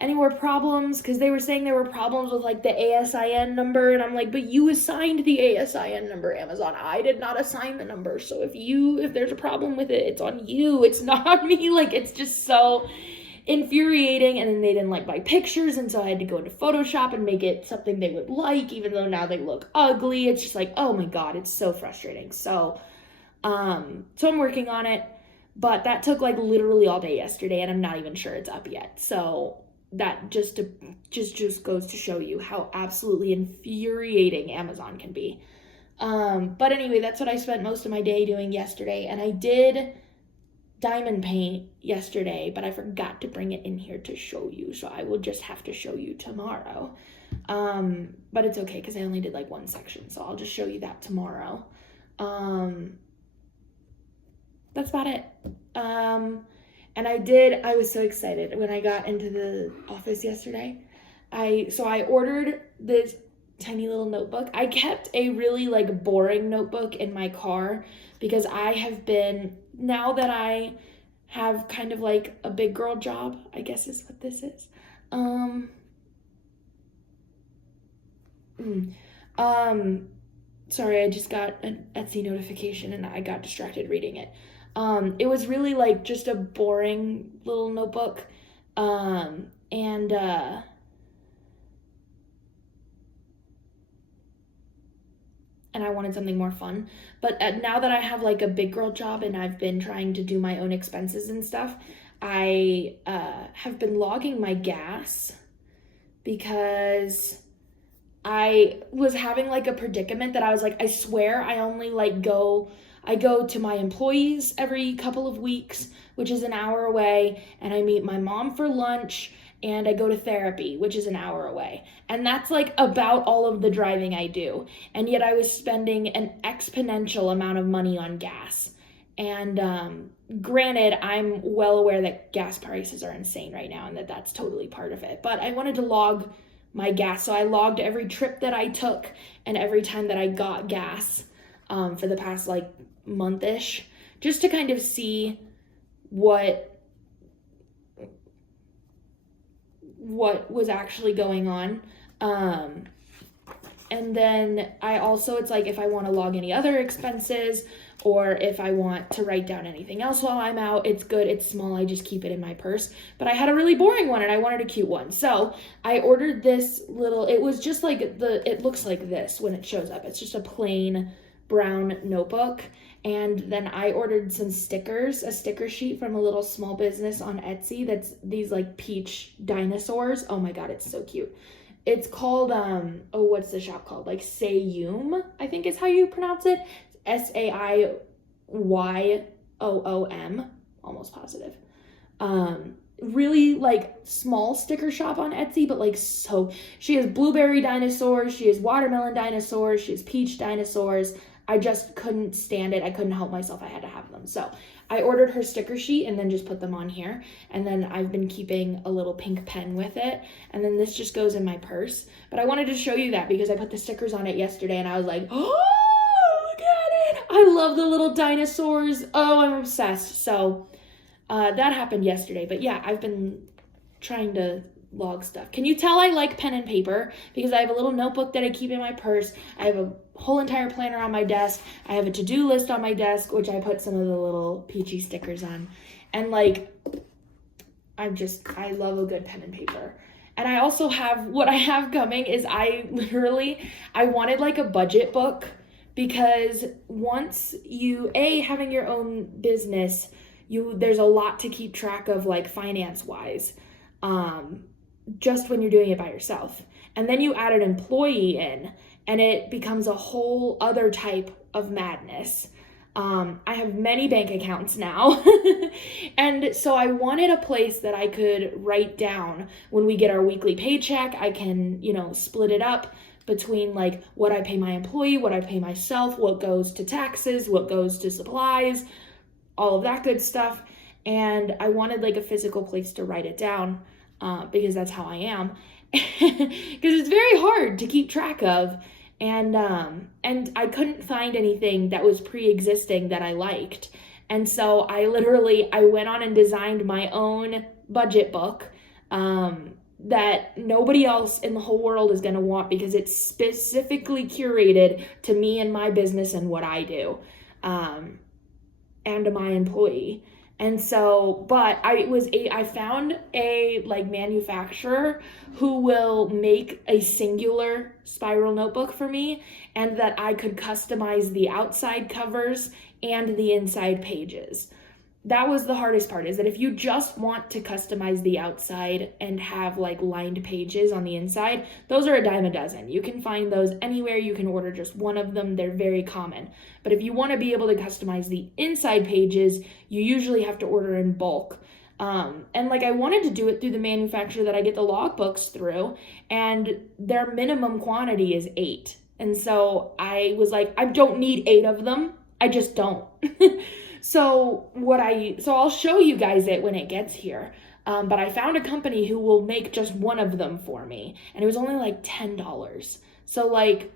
any more problems, because they were saying there were problems with like the ASIN number, and I'm like, but you assigned the ASIN number, Amazon. I did not assign the number. So if there's a problem with it, it's on you. It's not on me. Like, it's just so infuriating. And then they didn't like my pictures, and so I had to go into Photoshop and make it something they would like, even though now they look ugly. It's just like, oh my God, it's so frustrating. So I'm working on it, but that took like literally all day yesterday, and I'm not even sure it's up yet. So that just goes to show you how absolutely infuriating Amazon can be. But anyway, that's what I spent most of my day doing yesterday. And I did diamond paint yesterday, but I forgot to bring it in here to show you. So I will just have to show you tomorrow. But it's okay, because I only did like one section. So I'll just show you that tomorrow. That's about it. And I was so excited when I got into the office yesterday. So I ordered this tiny little notebook. I kept a really like boring notebook in my car, because I have been, now that I have kind of like a big girl job, I guess is what this is. Sorry, I just got an Etsy notification and I got distracted reading it. It was really like just a boring little notebook. And I wanted something more fun. But now that I have like a big girl job and I've been trying to do my own expenses and stuff, I have been logging my gas, because I was having like a predicament that I was like, I swear I only like I go to my employees every couple of weeks, which is an hour away, and I meet my mom for lunch, and I go to therapy, which is an hour away. And that's like about all of the driving I do. And yet I was spending an exponential amount of money on gas. And granted, I'm well aware that gas prices are insane right now, and that that's totally part of it. But I wanted to log my gas, so I logged every trip that I took and every time that I got gas for the past like month-ish, just to kind of see what was actually going on. And then I also, it's like if I want to log any other expenses, or if I want to write down anything else while I'm out, it's good, it's small, I just keep it in my purse. But I had a really boring one and I wanted a cute one. So I ordered this little, it was just like it looks like this when it shows up. It's just a plain brown notebook. And then I ordered some stickers, a sticker sheet from a little small business on Etsy that's these like peach dinosaurs. Oh my God, it's so cute. It's called, what's the shop called? Like Sayum, I think is how you pronounce it. Sayyoom, almost positive. Really like small sticker shop on Etsy, but like so, she has blueberry dinosaurs, she has watermelon dinosaurs, she has peach dinosaurs. I just couldn't stand it. I couldn't help myself. I had to have them. So I ordered her sticker sheet and then just put them on here. And then I've been keeping a little pink pen with it. And then this just goes in my purse. But I wanted to show you that because I put the stickers on it yesterday and I was like, oh, look at it. I love the little dinosaurs. Oh, I'm obsessed. So that happened yesterday. But yeah, I've been trying to log stuff. Can you tell I like pen and paper? Because I have a little notebook that I keep in my purse. I have a whole entire planner on my desk. I have a to-do list on my desk, which I put some of the little peachy stickers on. And like, I love a good pen and paper. And I also have, what I have coming is I wanted like a budget book, because once you, having your own business, there's a lot to keep track of, like finance wise, just when you're doing it by yourself. And then you add an employee in, and it becomes a whole other type of madness. I have many bank accounts now. And so I wanted a place that I could write down when we get our weekly paycheck. I can, split it up between like what I pay my employee, what I pay myself, what goes to taxes, what goes to supplies, all of that good stuff. And I wanted like a physical place to write it down, because that's how I am. Because it's very hard to keep track of. And I couldn't find anything that was pre-existing that I liked. And so I went on and designed my own budget book, that nobody else in the whole world is going to want, because it's specifically curated to me and my business and what I do, and to my employee. And so, but I found a like manufacturer who will make a singular spiral notebook for me, and that I could customize the outside covers and the inside pages. That was the hardest part, is that if you just want to customize the outside and have like lined pages on the inside, those are a dime a dozen. You can find those anywhere. You can order just one of them. They're very common. But if you want to be able to customize the inside pages, you usually have to order in bulk. And like I wanted to do it through the manufacturer that I get the logbooks through, and their minimum quantity is 8. And so I was like, I don't need 8 of them. I just don't. So I'll show you guys it when it gets here. But I found a company who will make just one of them for me, and it was only like $10. So like,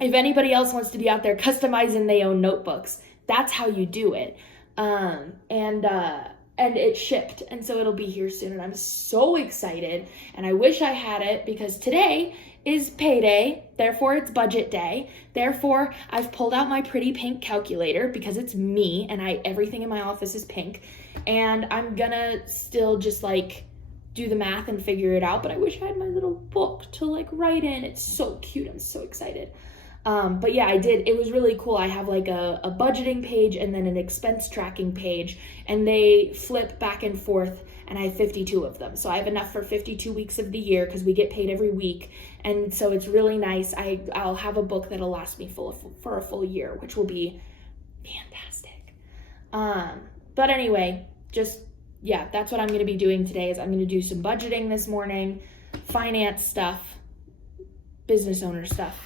if anybody else wants to be out there customizing their own notebooks, that's how you do it. And it shipped, and so it'll be here soon, and I'm so excited. And I wish I had it, because today is payday, therefore it's budget day. Therefore, I've pulled out my pretty pink calculator, because it's me and everything in my office is pink. And I'm gonna still just like do the math and figure it out, but I wish I had my little book to like write in. It's so cute. I'm so excited. But yeah, I did. It was really cool. I have like a budgeting page and then an expense tracking page, and they flip back and forth, and I have 52 of them. So I have enough for 52 weeks of the year, because we get paid every week. And so it's really nice. I'll have a book that'll last me for a full year, which will be fantastic. But anyway, that's what I'm going to be doing today. Is I'm going to do some budgeting this morning, finance stuff, business owner stuff.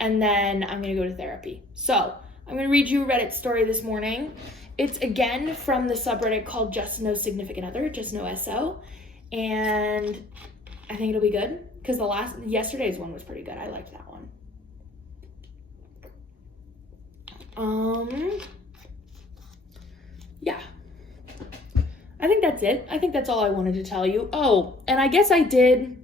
And then I'm going to go to therapy. So I'm going to read you a Reddit story this morning. It's again from the subreddit called Just No Significant Other, Just No SO. And I think it'll be good, because yesterday's one was pretty good. I liked that one. Yeah. I think that's it. I think that's all I wanted to tell you. Oh, and I guess I did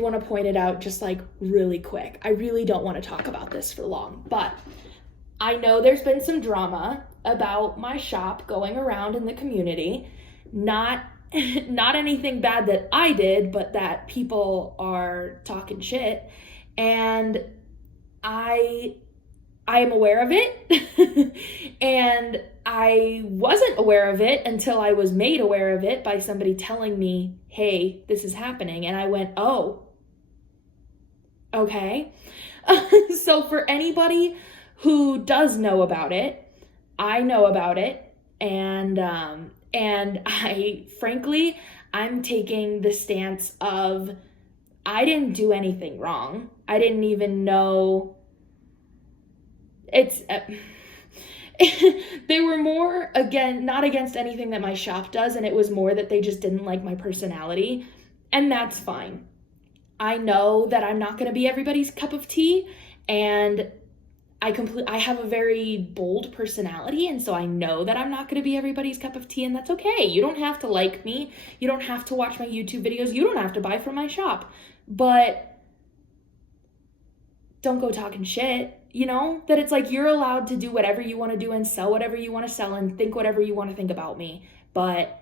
want to point it out just like really quick. I really don't want to talk about this for long, but I know there's been some drama about my shop going around in the community. Not anything bad that I did, but that people are talking shit. And I am aware of it. And I wasn't aware of it until I was made aware of it by somebody telling me, hey, this is happening. And I went, oh, okay. So for anybody who does know about it, I know about it. And I'm taking the stance of, I didn't do anything wrong. I didn't even know they were more, again, not against anything that my shop does, and it was more that they just didn't like my personality, and that's fine. I know that I'm not going to be everybody's cup of tea, and I have a very bold personality, and so I know that I'm not going to be everybody's cup of tea, and that's okay. You don't have to like me. You don't have to watch my YouTube videos. You don't have to buy from my shop, but don't go talking shit. You know, that it's like you're allowed to do whatever you want to do and sell whatever you want to sell and think whatever you want to think about me. But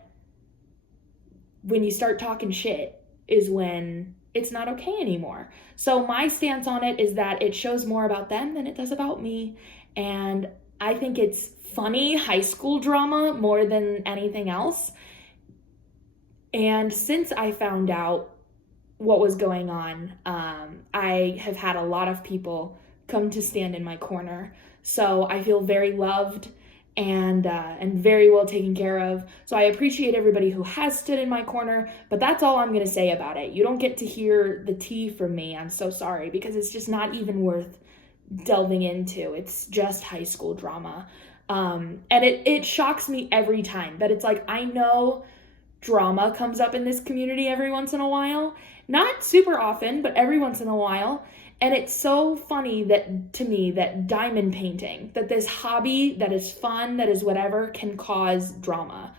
when you start talking shit is when it's not okay anymore. So my stance on it is that it shows more about them than it does about me. And I think it's funny high school drama more than anything else. And since I found out what was going on, I have had a lot of people come to stand in my corner. So I feel very loved and very well taken care of. So I appreciate everybody who has stood in my corner, but that's all I'm going to say about it. You don't get to hear the tea from me. I'm so sorry, because it's just not even worth delving into. It's just high school drama. And it shocks me every time that it's like, I know drama comes up in this community every once in a while. Not super often, but every once in a while. And it's so funny that, to me, that diamond painting, that this hobby that is fun, that is whatever, can cause drama.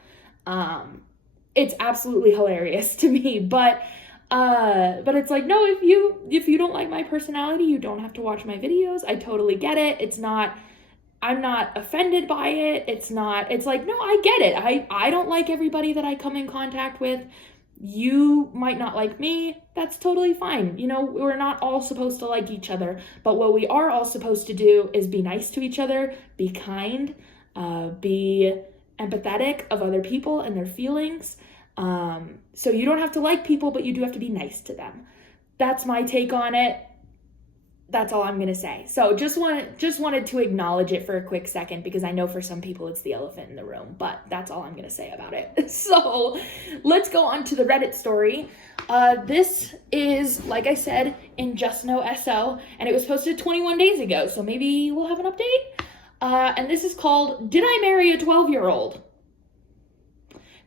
It's absolutely hilarious to me, but it's like, no, if you don't like my personality, you don't have to watch my videos. I totally get it. I'm not offended by it. It's like, no, I get it. I don't like everybody that I come in contact with. You might not like me. That's totally fine. You know, we're not all supposed to like each other, but what we are all supposed to do is be nice to each other, be kind, be empathetic of other people and their feelings. So you don't have to like people, but you do have to be nice to them. That's my take on it. That's all I'm going to say. So just wanted to acknowledge it for a quick second, because I know for some people it's the elephant in the room, but that's all I'm going to say about it. So let's go on to the Reddit story. This is, like I said, in Just Know SO, and it was posted 21 days ago, so maybe we'll have an update. And this is called, Did I Marry a 12-Year-Old?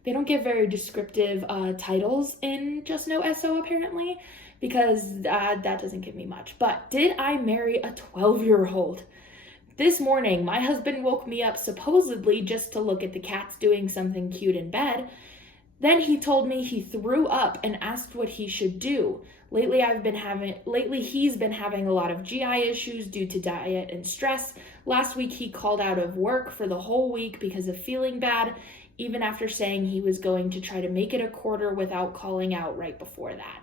They don't give very descriptive titles in Just Know SO, apparently, because that doesn't give me much. But did I marry a 12-year-old? This morning, my husband woke me up supposedly just to look at the cats doing something cute in bed. Then he told me he threw up and asked what he should do. Lately he's been having a lot of GI issues due to diet and stress. Last week he called out of work for the whole week because of feeling bad, even after saying he was going to try to make it a quarter without calling out right before that.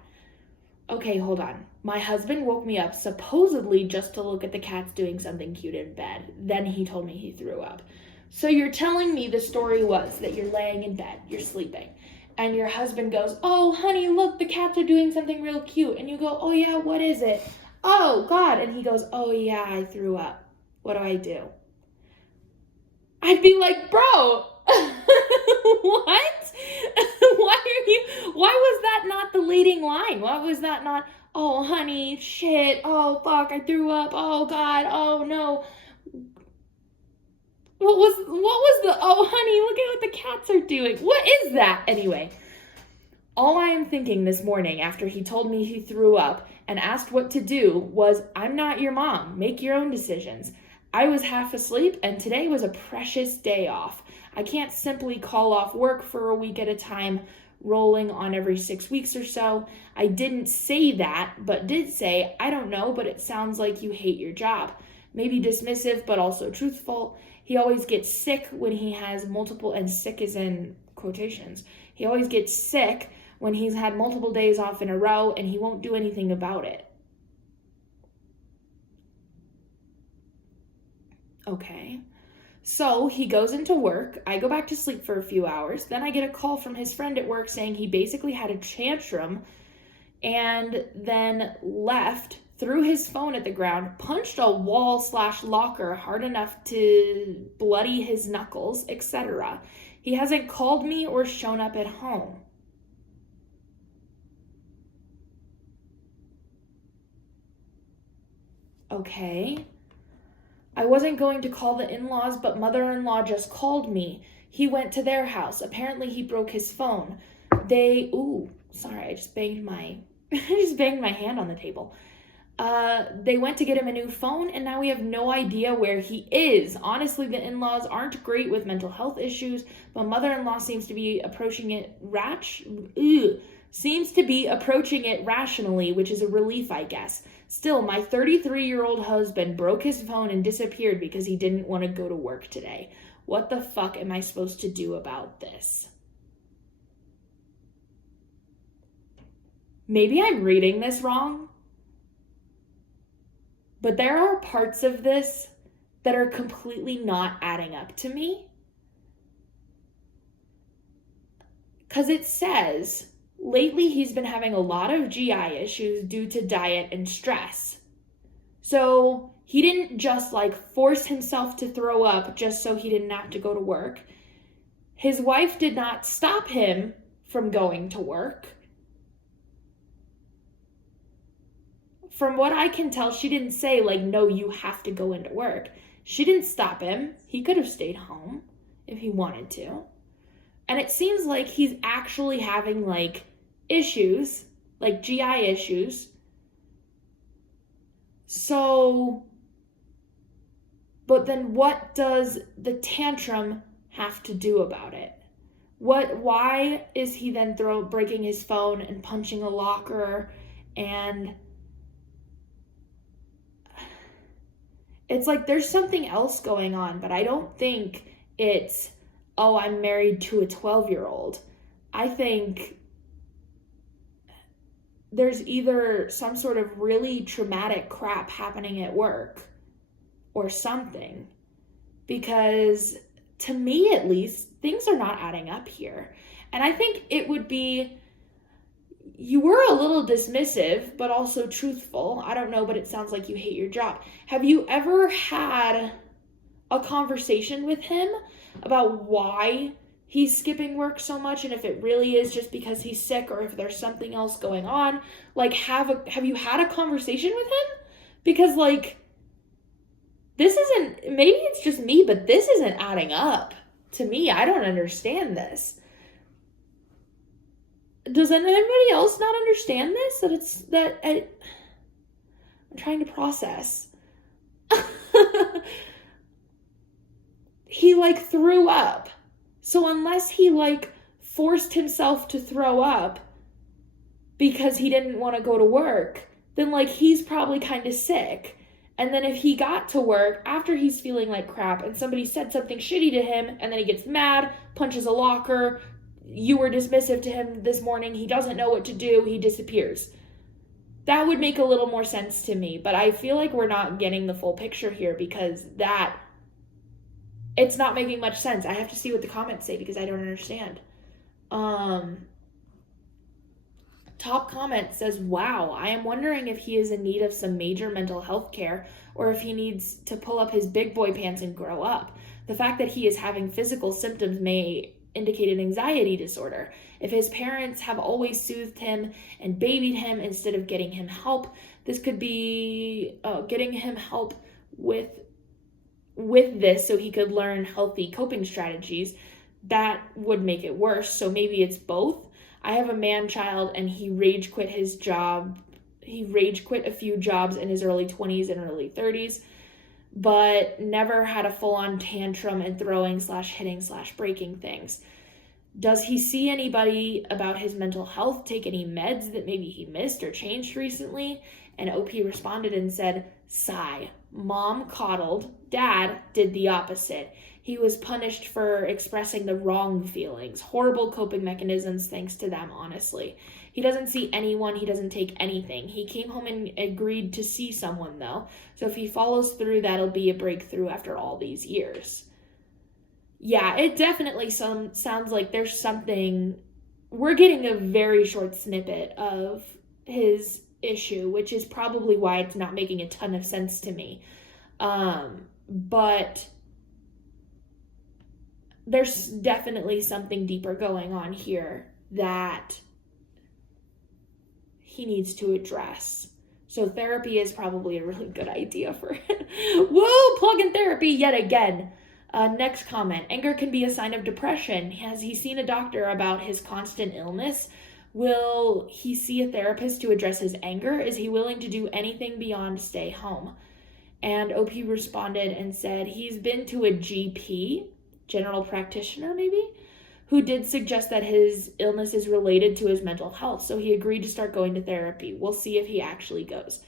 Okay, hold on. My husband woke me up supposedly just to look at the cats doing something cute in bed. Then he told me he threw up. So you're telling me the story was that you're laying in bed, you're sleeping, and your husband goes, "Oh, honey, look, the cats are doing something real cute." And you go, "Oh yeah, what is it?" "Oh, God." And he goes, "Oh yeah, I threw up. What do I do?" I'd be like, bro, what? Why was that not the leading line? Why was that not, "Oh, honey, shit, oh, fuck, I threw up, oh, God, oh, no." What was the, "Oh, honey, look at what the cats are doing"? What is that? Anyway, all I am thinking this morning after he told me he threw up and asked what to do was, I'm not your mom. Make your own decisions. I was half asleep, and today was a precious day off. I can't simply call off work for a week at a time, rolling on every 6 weeks or so. I didn't say that, but did say, "I don't know, but it sounds like you hate your job." Maybe dismissive, but also truthful. He always gets sick when he has multiple, and sick is in quotations. He always gets sick when he's had multiple days off in a row, and he won't do anything about it. Okay. So he goes into work, I go back to sleep for a few hours, then I get a call from his friend at work saying he basically had a tantrum and then left, threw his phone at the ground, punched a wall/locker hard enough to bloody his knuckles, etc. He hasn't called me or shown up at home. Okay. I wasn't going to call the in-laws, but mother-in-law just called me. He went to their house. Apparently he broke his phone. I just banged my hand on the table. They went to get him a new phone, and now we have no idea where he is. Honestly, the in-laws aren't great with mental health issues, but mother-in-law seems to be approaching it rationally, which is a relief, I guess. Still, my 33-year-old husband broke his phone and disappeared because he didn't want to go to work today. What the fuck am I supposed to do about this? maybe I'm reading this wrong, but there are parts of this that are completely not adding up to me. Because it says, lately he's been having a lot of GI issues due to diet and stress. So he didn't just like force himself to throw up just so he didn't have to go to work. His wife did not stop him from going to work. From what I can tell, she didn't say, like, no, you have to go into work. She didn't stop him. He could have stayed home if he wanted to. And it seems like he's actually having, like, issues, like GI issues. So, but then what does the tantrum have to do about it? Why is he then breaking his phone and punching a locker? And it's like there's something else going on, but I don't think it's, oh, I'm married to a 12-year-old. I think there's either some sort of really traumatic crap happening at work or something. Because to me, at least, things are not adding up here. And I think it would be, you were a little dismissive, but also truthful. I don't know, but it sounds like you hate your job. Have you ever had a conversation with him about why he's skipping work so much, and if it really is just because he's sick or if there's something else going on? Like, have you had a conversation with him? Because, like, this isn't, maybe it's just me, but this isn't adding up to me. I don't understand this. Does anybody else not understand this? I'm trying to process. He, like, threw up. So unless he, like, forced himself to throw up because he didn't want to go to work, then, like, he's probably kind of sick. And then if he got to work after he's feeling like crap and somebody said something shitty to him and then he gets mad, punches a locker, you were dismissive to him this morning, he doesn't know what to do, he disappears. That would make a little more sense to me, but I feel like we're not getting the full picture here because it's not making much sense. I have to see what the comments say because I don't understand. Top comment says, wow, I am wondering if he is in need of some major mental health care or if he needs to pull up his big boy pants and grow up. The fact that he is having physical symptoms may indicate an anxiety disorder. If his parents have always soothed him and babied him instead of getting him help, this could be getting him help with this so he could learn healthy coping strategies. That would make it worse. So maybe it's both. I have a man child and he rage quit his job. He rage quit a few jobs in his early 20s and early 30s, but never had a full-on tantrum and throwing/hitting/breaking things. Does he see anybody about his mental health, take any meds that maybe he missed or changed recently? And OP responded and said, sigh. Mom coddled. Dad did the opposite. He was punished for expressing the wrong feelings. Horrible coping mechanisms thanks to them, honestly. He doesn't see anyone. He doesn't take anything. He came home and agreed to see someone, though. So if he follows through, that'll be a breakthrough after all these years. Yeah, it definitely sounds like there's something. We're getting a very short snippet of his issue, which is probably why it's not making a ton of sense to me. But there's definitely something deeper going on here that he needs to address. So therapy is probably a really good idea for it. Whoa, plug in therapy yet again. Next comment. Anger can be a sign of depression. Has he seen a doctor about his constant illness? Will he see a therapist to address his anger? Is he willing to do anything beyond stay home? And OP responded and said he's been to a GP, general practitioner maybe, who did suggest that his illness is related to his mental health. So he agreed to start going to therapy. We'll see if he actually goes.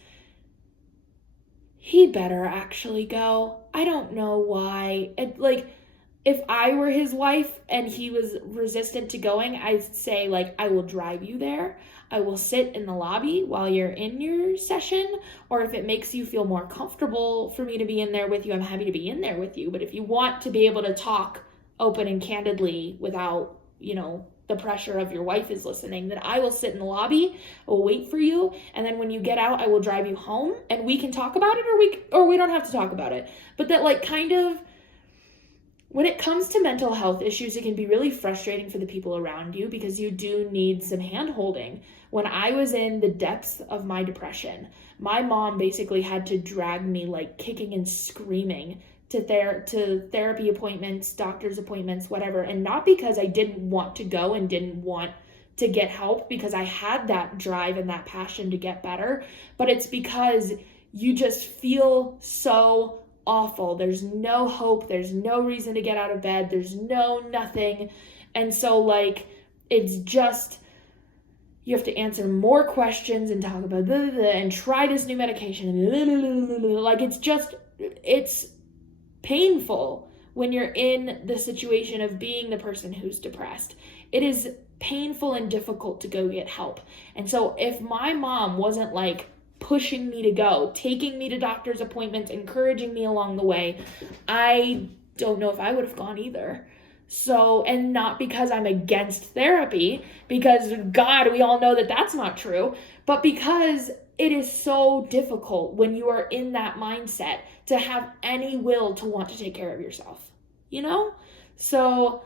He better actually go. I don't know why. if I were his wife and he was resistant to going, I'd say, like, I will drive you there. I will sit in the lobby while you're in your session. Or if it makes you feel more comfortable for me to be in there with you, I'm happy to be in there with you. But if you want to be able to talk open and candidly without, the pressure of your wife is listening, then I will sit in the lobby, I will wait for you, and then when you get out, I will drive you home, and we can talk about it, or we don't have to talk about it. But that, like, kind of, when it comes to mental health issues, it can be really frustrating for the people around you because you do need some hand-holding. When I was in the depths of my depression, my mom basically had to drag me, like, kicking and screaming to therapy appointments, doctor's appointments, whatever. And not because I didn't want to go and didn't want to get help, because I had that drive and that passion to get better, but it's because you just feel so awful. There's no hope. There's no reason to get out of bed. There's nothing. And so, like, it's just, you have to answer more questions and talk about blah, blah, blah, and try this new medication. Like, it's painful when you're in the situation of being the person who's depressed. It is painful and difficult to go get help. And so if my mom wasn't, like, pushing me to go, taking me to doctor's appointments, encouraging me along the way, I don't know if I would have gone either. So, and not because I'm against therapy, because God, we all know that that's not true, but because it is so difficult when you are in that mindset to have any will to want to take care of yourself, So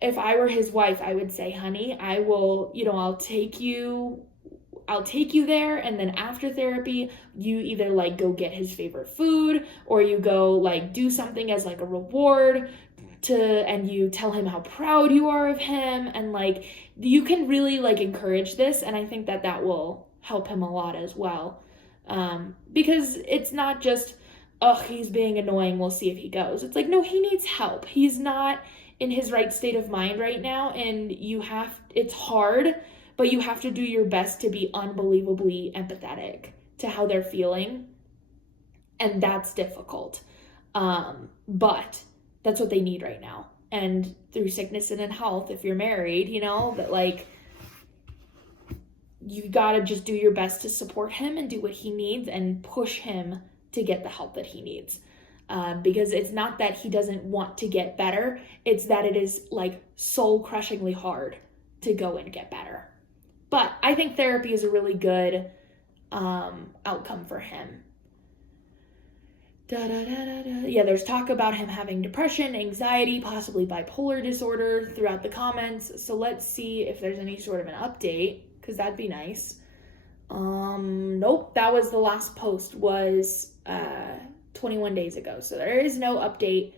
if I were his wife, I would say, honey, I will, I'll take you there, and then after therapy, you either, like, go get his favorite food, or you go, like, do something as, like, a reward and you tell him how proud you are of him, and, like, you can really, like, encourage this, and I think that will help him a lot as well, because it's not just, he's being annoying, we'll see if he goes. It's like, no, he needs help. He's not in his right state of mind right now, and it's hard, but you have to do your best to be unbelievably empathetic to how they're feeling, and that's difficult, but that's what they need right now. And through sickness and in health, if you're married, that, like, you gotta just do your best to support him and do what he needs and push him to get the help that he needs, because it's not that he doesn't want to get better, it's that it is, like, soul-crushingly hard to go and get better. But I think therapy is a really good outcome for him. Yeah, there's talk about him having depression, anxiety, possibly bipolar disorder throughout the comments. So let's see if there's any sort of an update, because that'd be nice. Nope, that was the last post, was 21 days ago. So there is no update.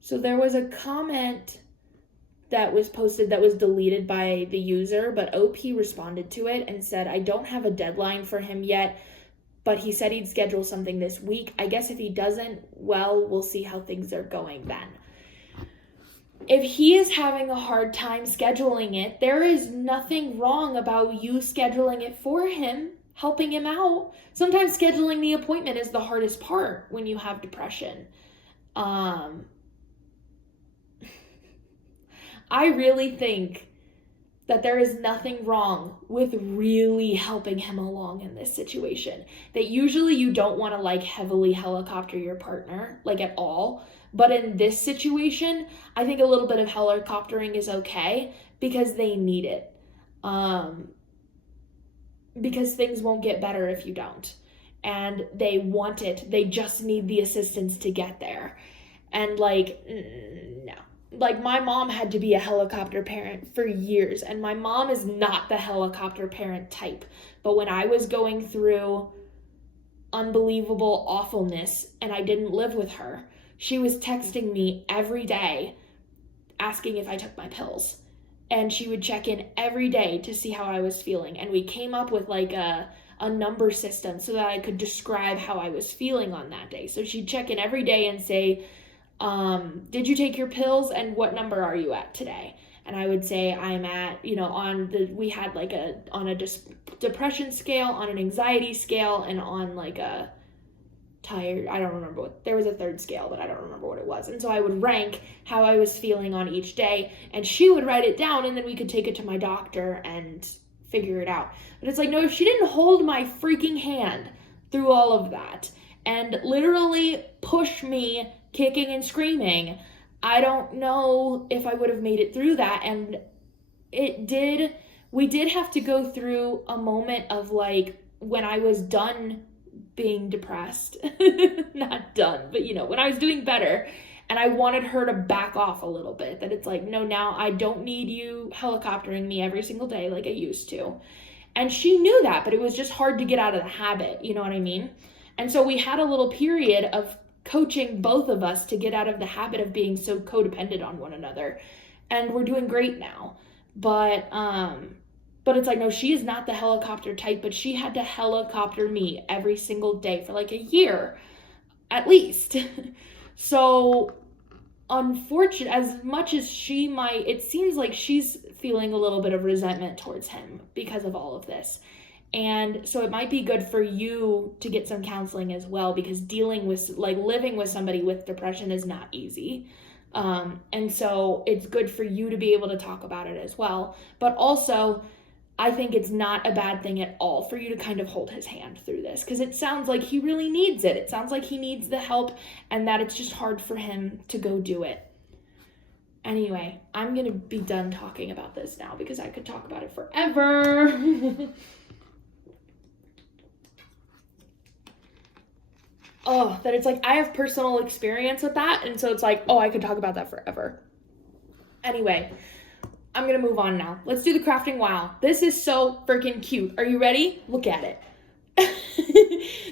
So there was a comment that was posted that was deleted by the user, but OP responded to it and said, I don't have a deadline for him yet, but he said he'd schedule something this week. I guess if he doesn't, well, we'll see how things are going then. If he is having a hard time scheduling it, there is nothing wrong about you scheduling it for him, helping him out. Sometimes scheduling the appointment is the hardest part when you have depression. I really think that there is nothing wrong with really helping him along in this situation. That usually you don't want to, like, heavily helicopter your partner, like, at all. But in this situation, I think a little bit of helicoptering is okay because they need it. Because things won't get better if you don't. And they want it. They just need the assistance to get there. And, like, no. Like, my mom had to be a helicopter parent for years, and my mom is not the helicopter parent type. But when I was going through unbelievable awfulness and I didn't live with her, she was texting me every day asking if I took my pills. And she would check in every day to see how I was feeling. And we came up with, like, a number system so that I could describe how I was feeling on that day. So she'd check in every day and say, did you take your pills, and what number are you at today? and I would say I'm at, we had like on a depression scale, on an anxiety scale, and on like a tired, I don't remember there was a third scale, but I don't remember what it was. And so I would rank how I was feeling on each day, and she would write it down, and then we could take it to my doctor and figure it out. But it's like, no, she didn't hold my freaking hand through all of that and literally push me kicking and screaming. I don't know if I would have made it through that. And we did have to go through a moment of like when I was done being depressed, not done, but when I was doing better, and I wanted her to back off a little bit, that it's like, no, now I don't need you helicoptering me every single day like I used to. And she knew that, but it was just hard to get out of the habit, you know what I mean? And so we had a little period of coaching both of us to get out of the habit of being so codependent on one another. And we're doing great now. But it's like, no, she is not the helicopter type, but she had to helicopter me every single day for like a year, at least. So, unfortunate, as much as it seems like she's feeling a little bit of resentment towards him because of all of this. And so it might be good for you to get some counseling as well, because living with somebody with depression is not easy. And so it's good for you to be able to talk about it as well. But also, I think it's not a bad thing at all for you to kind of hold his hand through this, because it sounds like he really needs it. It sounds like he needs the help, and that it's just hard for him to go do it. Anyway, I'm going to be done talking about this now because I could talk about it forever. That it's like I have personal experience with that, and so it's like, I could talk about that forever. Anyway, I'm going to move on now. Let's do the crafting wow. This is so freaking cute. Are you ready? Look at it.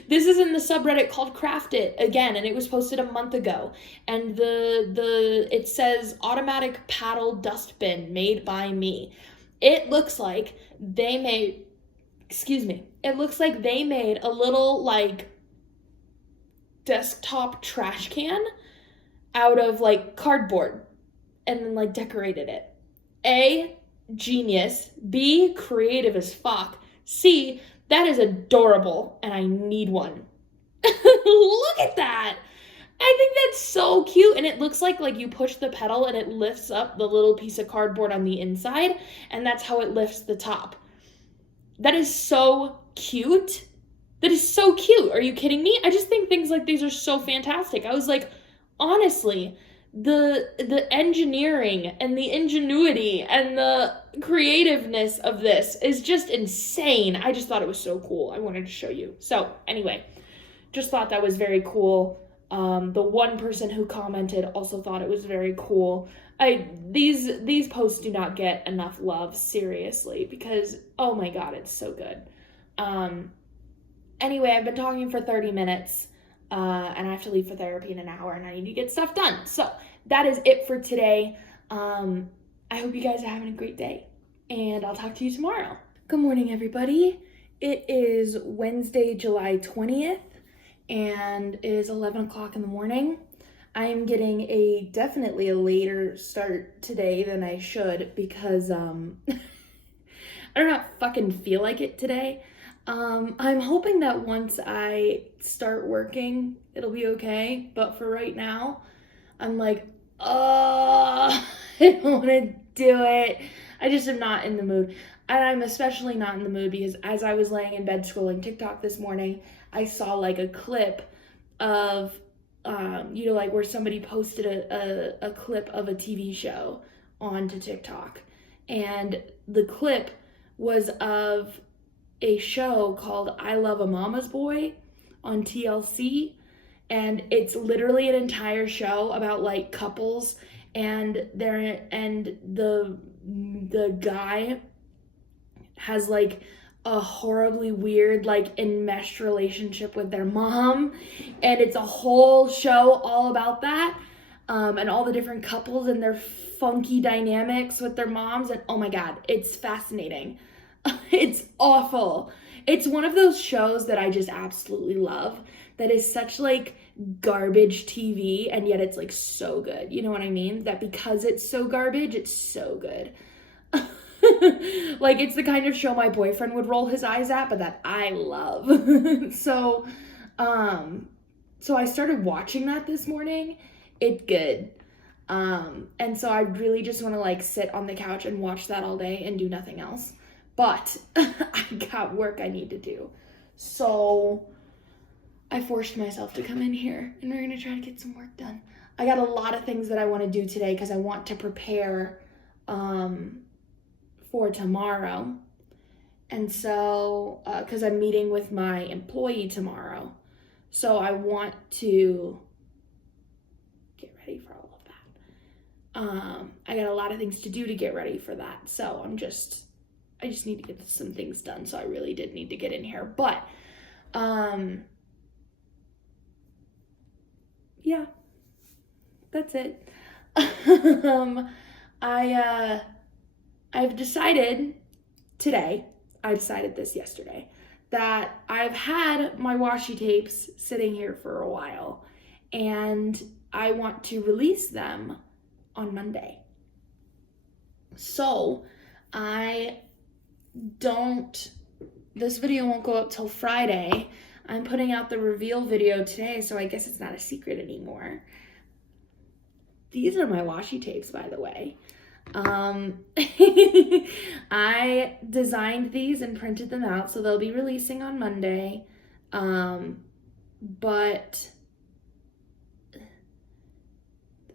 This is in the subreddit called Craft It again, and it was posted a month ago. And it says automatic paddle dustbin made by me. It looks like they made a little like desktop trash can out of like cardboard and then like decorated it. A, genius. B, creative as fuck. C, that is adorable, and I need one. Look at that. I think that's so cute, and it looks like you push the pedal and it lifts up the little piece of cardboard on the inside, and that's how it lifts the top. That is so cute. That is so cute. Are you kidding me? I just think things like these are so fantastic. I was like, honestly, the engineering and the ingenuity and the creativeness of this is just insane. I just thought it was so cool. I wanted to show you. So anyway, just thought that was very cool. The one person who commented also thought it was very cool. These posts do not get enough love, seriously, because oh my god, it's so good. Anyway, I've been talking for 30 minutes. And I have to leave for therapy in an hour, and I need to get stuff done. So that is it for today. I hope you guys are having a great day, and I'll talk to you tomorrow. Good morning, everybody. It is Wednesday, July 20th, and it is 11 o'clock in the morning. I am getting definitely a later start today than I should because I do not fucking feel like it today. I'm hoping that once I start working, it'll be okay. But for right now, I'm like, I don't want to do it. I just am not in the mood. And I'm especially not in the mood because as I was laying in bed scrolling TikTok this morning, I saw like a clip of, like where somebody posted a clip of a TV show onto TikTok. And the clip was of a show called I Love a Mama's Boy on TLC, and it's literally an entire show about like couples, and the guy has like a horribly weird like enmeshed relationship with their mom, and it's a whole show all about that, and all the different couples and their funky dynamics with their moms, and oh my god, it's fascinating. It's awful. It's one of those shows that I just absolutely love, that is such like garbage TV, and yet it's like so good. You know what I mean? That because it's so garbage, it's so good. Like, it's the kind of show my boyfriend would roll his eyes at, but that I love. So I started watching that this morning. It's good. And so I really just want to like sit on the couch and watch that all day and do nothing else. But I got work I need to do. So I forced myself to come in here and we're going to try to get some work done. I got a lot of things that I want to do today because I want to prepare for tomorrow. And so, because I'm meeting with my employee tomorrow. So I want to get ready for all of that. I got a lot of things to do to get ready for that. So I just need to get some things done. So I really did need to get in here. But, yeah, that's it. I've decided today, I decided this yesterday, that I've had my washi tapes sitting here for a while and I want to release them on Monday. So this video won't go up till Friday. I'm putting out the reveal video today, so I guess it's not a secret anymore. These are my washi tapes, by the way. I designed these and printed them out, so they'll be releasing on Monday. But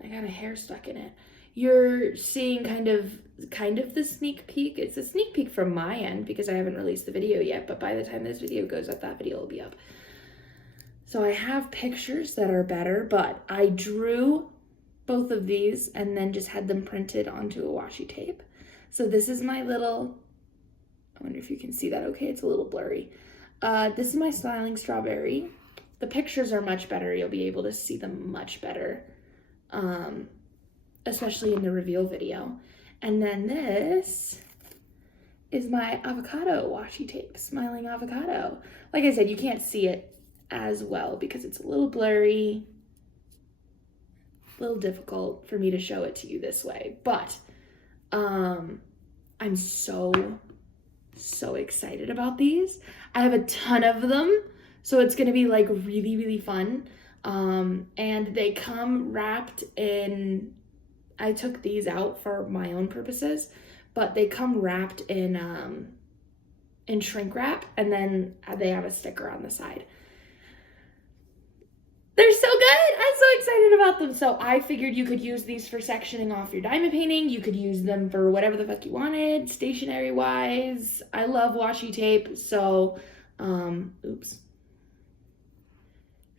I got a hair stuck in it. You're seeing kind of the sneak peek. It's a sneak peek from my end because I haven't released the video yet, but by the time this video goes up, that video will be up. So I have pictures that are better, but I drew both of these and then just had them printed onto a washi tape. So this is my little, I wonder if you can see that okay, it's a little blurry. This is my smiling strawberry. The pictures are much better, you'll be able to see them much better, especially in the reveal video. And then this is my avocado washi tape, smiling avocado. Like I said, you can't see it as well because it's a little blurry, a little difficult for me to show it to you this way, but I'm so excited about these. I have a ton of them, so it's gonna be like really fun. And they come wrapped in, I took these out for my own purposes, but they come wrapped in shrink wrap, and then they have a sticker on the side. They're so good. I'm so excited about them. So I figured you could use these for sectioning off your diamond painting. You could use them for whatever the fuck you wanted, stationery wise. I love washi tape. So, oops.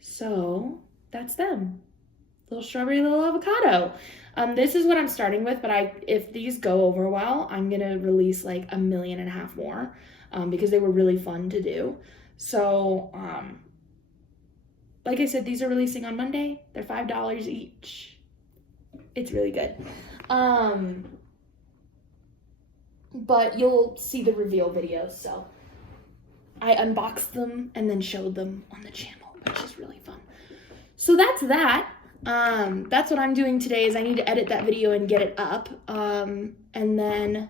So that's them. Little strawberry, little avocado. This is what I'm starting with, but if these go over well, I'm going to release like 1.5 million more, because they were really fun to do. So, like I said, these are releasing on Monday. They're $5 each. It's really good. But you'll see the reveal videos. So I unboxed them and then showed them on the channel, which is really fun. So that's that. That's what I'm doing today is I need to edit that video and get it up. And then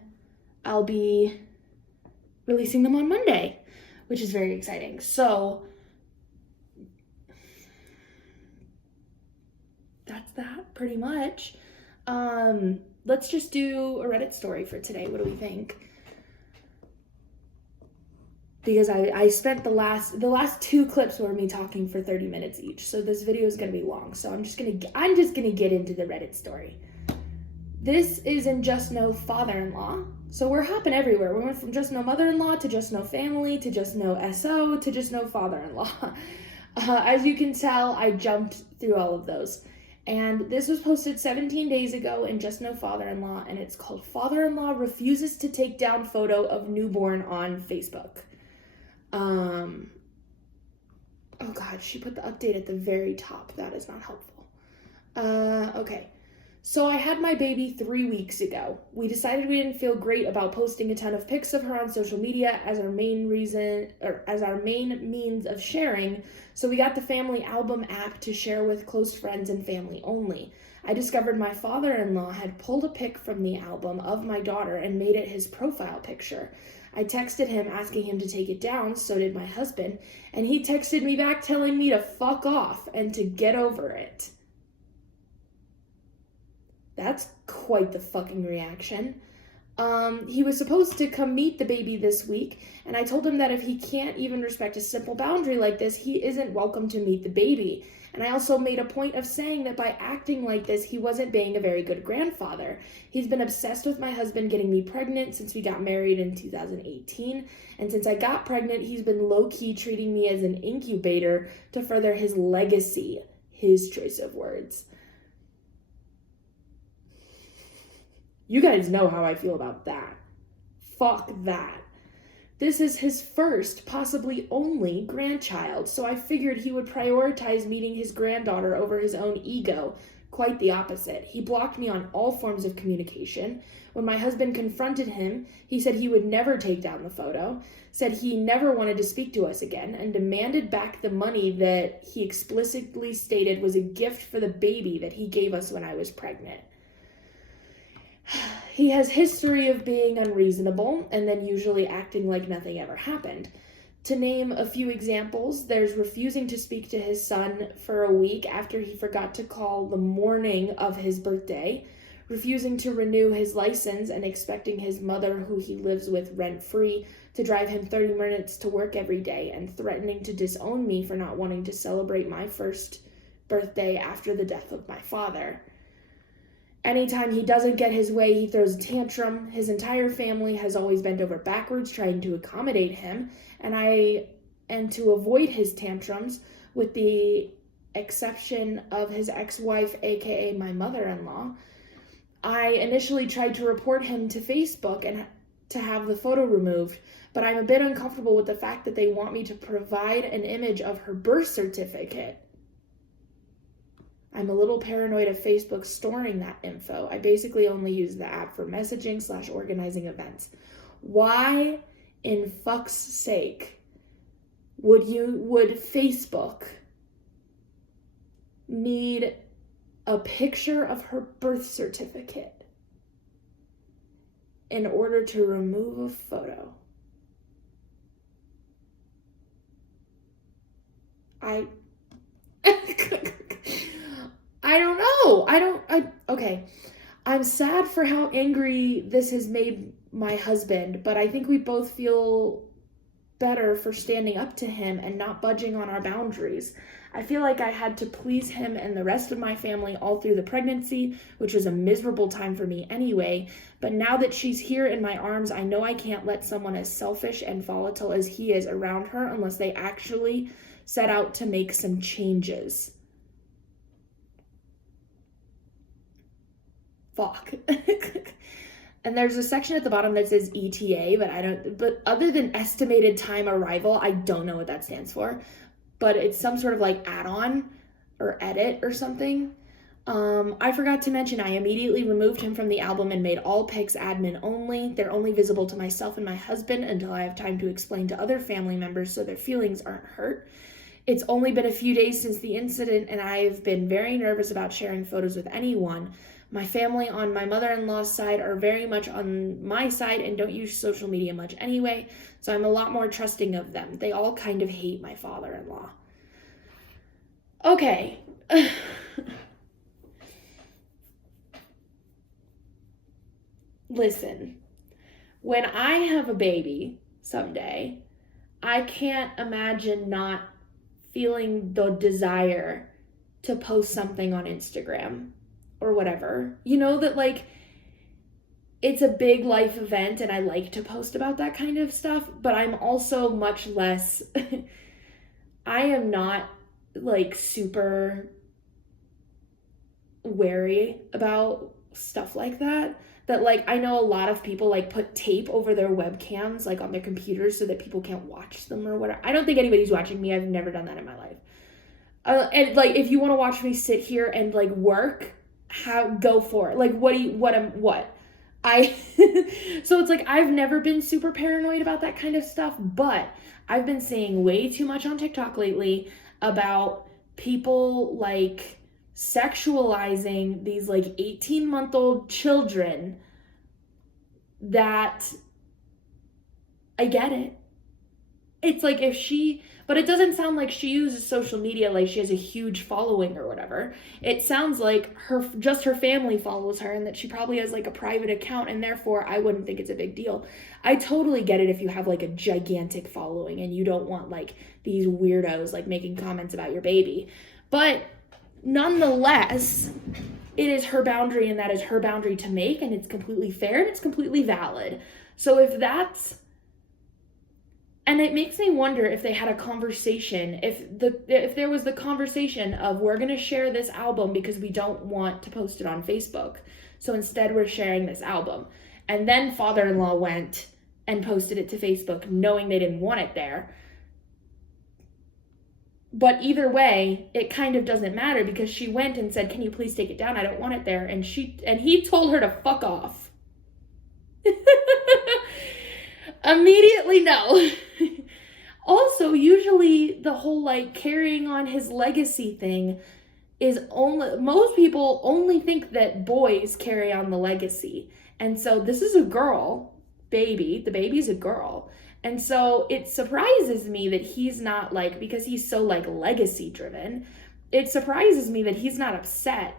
I'll be releasing them on Monday, which is very exciting. So that's that pretty much. Let's just do a Reddit story for today. What do we think? Because I spent the last 2 clips were me talking for 30 minutes each. So this video is gonna be long. So I'm just gonna get into the Reddit story. This is in Just No Father-in-Law. So we're hopping everywhere. We went from Just No Mother-in-Law to Just No Family to Just No SO to Just No Father-in-Law. As you can tell, I jumped through all of those. And this was posted 17 days ago in Just No Father-in-Law, and it's called Father-in-Law Refuses to Take Down Photo of Newborn on Facebook. Oh God, she put the update at the very top. That is not helpful. Okay. So I had my baby 3 weeks ago. We decided we didn't feel great about posting a ton of pics of her on social media as our main means of sharing, so we got the family album app to share with close friends and family only. I discovered my father-in-law had pulled a pic from the album of my daughter and made it his profile picture. I texted him asking him to take it down, so did my husband, and he texted me back telling me to fuck off and to get over it. That's quite the fucking reaction. He was supposed to come meet the baby this week, and I told him that if he can't even respect a simple boundary like this, he isn't welcome to meet the baby. And I also made a point of saying that by acting like this, he wasn't being a very good grandfather. He's been obsessed with my husband getting me pregnant since we got married in 2018, and since I got pregnant, he's been low-key treating me as an incubator to further his legacy. His choice of words. You guys know how I feel about that. Fuck that. This is his first, possibly only, grandchild, so I figured he would prioritize meeting his granddaughter over his own ego. Quite the opposite. He blocked me on all forms of communication. When my husband confronted him, he said he would never take down the photo, said he never wanted to speak to us again, and demanded back the money that he explicitly stated was a gift for the baby that he gave us when I was pregnant. He has history of being unreasonable and then usually acting like nothing ever happened. To name a few examples, there's refusing to speak to his son for a week after he forgot to call the morning of his birthday, refusing to renew his license and expecting his mother, who he lives with rent-free, to drive him 30 minutes to work every day, and threatening to disown me for not wanting to celebrate my first birthday after the death of my father. Anytime he doesn't get his way, he throws a tantrum. His entire family has always bent over backwards trying to accommodate him, and to avoid his tantrums, with the exception of his ex-wife, aka my mother-in-law, I initially tried to report him to Facebook and to have the photo removed, but I'm a bit uncomfortable with the fact that they want me to provide an image of her birth certificate. I'm a little paranoid of Facebook storing that info. I basically only use the app for messaging / organizing events. Why, in fuck's sake, would Facebook need a picture of her birth certificate in order to remove a photo? I don't know. Okay. I'm sad for how angry this has made my husband, but I think we both feel better for standing up to him and not budging on our boundaries. I feel like I had to please him and the rest of my family all through the pregnancy, which was a miserable time for me anyway, but now that she's here in my arms, I know I can't let someone as selfish and volatile as he is around her unless they actually set out to make some changes. Fuck. And there's a section at the bottom that says ETA, but other than estimated time arrival, I don't know what that stands for, but it's some sort of like add-on or edit or something. I forgot to mention I immediately removed him from the album and made all pics admin only. They're only visible to myself and my husband until I have time to explain to other family members so their feelings aren't hurt. It's only been a few days since the incident, and I've been very nervous about sharing photos with anyone. My family on my mother-in-law's side are very much on my side and don't use social media much anyway, so I'm a lot more trusting of them. They all kind of hate my father-in-law. Okay. Listen, when I have a baby someday, I can't imagine not feeling the desire to post something on Instagram or whatever. You know that, like, it's a big life event and I like to post about that kind of stuff, but I'm also much less, I am not, like, super wary about stuff like that. That, like, I know a lot of people, like, put tape over their webcams, like, on their computers so that people can't watch them or whatever. I don't think anybody's watching me. I've never done that in my life. And, like, if you want to watch me sit here and, like, work, go for it. Like, what? So it's like, I've never been super paranoid about that kind of stuff, but I've been seeing way too much on TikTok lately about people like sexualizing these like 18-month-old children. That I get it. It's like but it doesn't sound like she uses social media like she has a huge following or whatever. It sounds like her family follows her and that she probably has like a private account, and therefore I wouldn't think it's a big deal. I totally get it if you have like a gigantic following and you don't want like these weirdos like making comments about your baby. But nonetheless, it is her boundary, and that is her boundary to make, and it's completely fair and it's completely valid. So and it makes me wonder if they had a conversation, if there was the conversation of, we're going to share this album because we don't want to post it on Facebook. So instead we're sharing this album. And then father-in-law went and posted it to Facebook knowing they didn't want it there. But either way, it kind of doesn't matter because she went and said, can you please take it down? I don't want it there. And he told her to fuck off. Immediately no. Also, usually the whole like carrying on his legacy thing is most people only think that boys carry on the legacy. And so this is a girl, the baby's a girl. And so it surprises me that he's not like, because he's so like legacy driven, it surprises me that he's not upset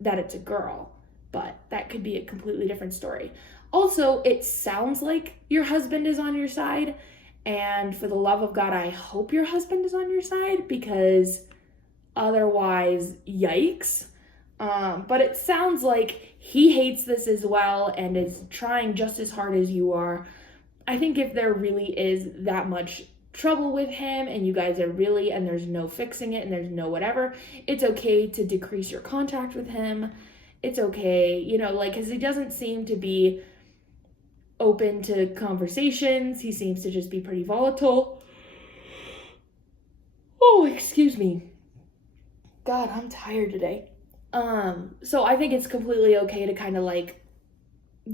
that it's a girl, but that could be a completely different story. Also, it sounds like your husband is on your side, and for the love of God, I hope your husband is on your side, because otherwise, yikes. But it sounds like he hates this as well and is trying just as hard as you are. I think if there really is that much trouble with him and you guys are really, and there's no fixing it and there's no whatever, it's okay to decrease your contact with him. It's okay, like, because he doesn't seem to be open to conversations. He seems to just be pretty volatile. Oh, excuse me. God, I'm tired today. So I think it's completely okay to kind of like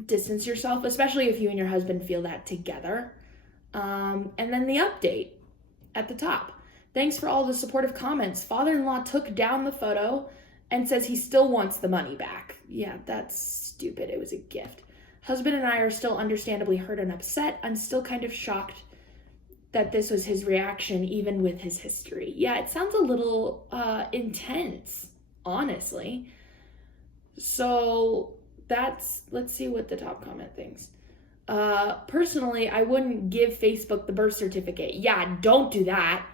distance yourself, especially if you and your husband feel that together. And then the update at the top. Thanks for all the supportive comments. Father-in-law took down the photo and says he still wants the money back. Yeah, that's stupid. It was a gift. Husband and I are still understandably hurt and upset. I'm still kind of shocked that this was his reaction, even with his history. Yeah, it sounds a little intense, honestly. So let's see what the top comment thinks. Personally, I wouldn't give Facebook the birth certificate. Yeah, don't do that.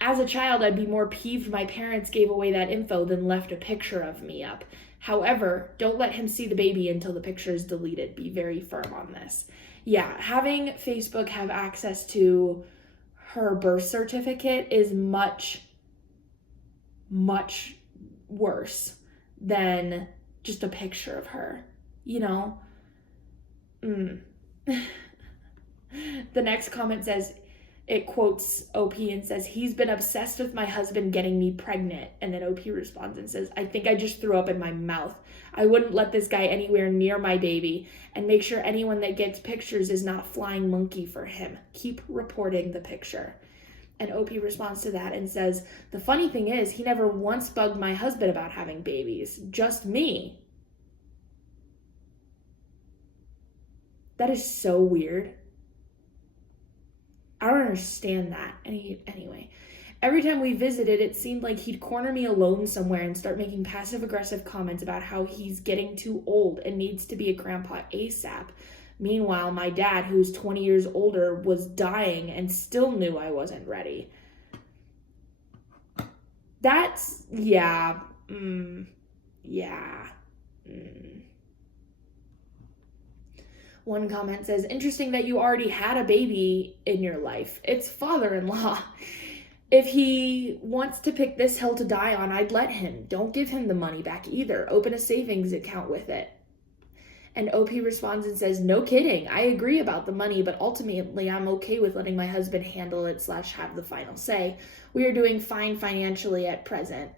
As a child, I'd be more peeved my parents gave away that info than left a picture of me up. However, don't let him see the baby until the picture is deleted. Be very firm on this. Yeah, having Facebook have access to her birth certificate is much, much worse than just a picture of her, The next comment says, it quotes OP and says, he's been obsessed with my husband getting me pregnant. And then OP responds and says, I think I just threw up in my mouth. I wouldn't let this guy anywhere near my baby, and make sure anyone that gets pictures is not a flying monkey for him. Keep reporting the picture. And OP responds to that and says, the funny thing is, he never once bugged my husband about having babies, just me. That is so weird. I don't understand that. Anyway, every time we visited, it seemed like he'd corner me alone somewhere and start making passive-aggressive comments about how he's getting too old and needs to be a grandpa ASAP. Meanwhile, my dad, who's 20 years older, was dying and still knew I wasn't ready. That's, yeah. One comment says, interesting that you already had a baby in your life. It's father-in-law. If he wants to pick this hill to die on, I'd let him. Don't give him the money back either. Open a savings account with it. And OP responds and says, no kidding. I agree about the money, but ultimately I'm okay with letting my husband handle it / have the final say. We are doing fine financially at present.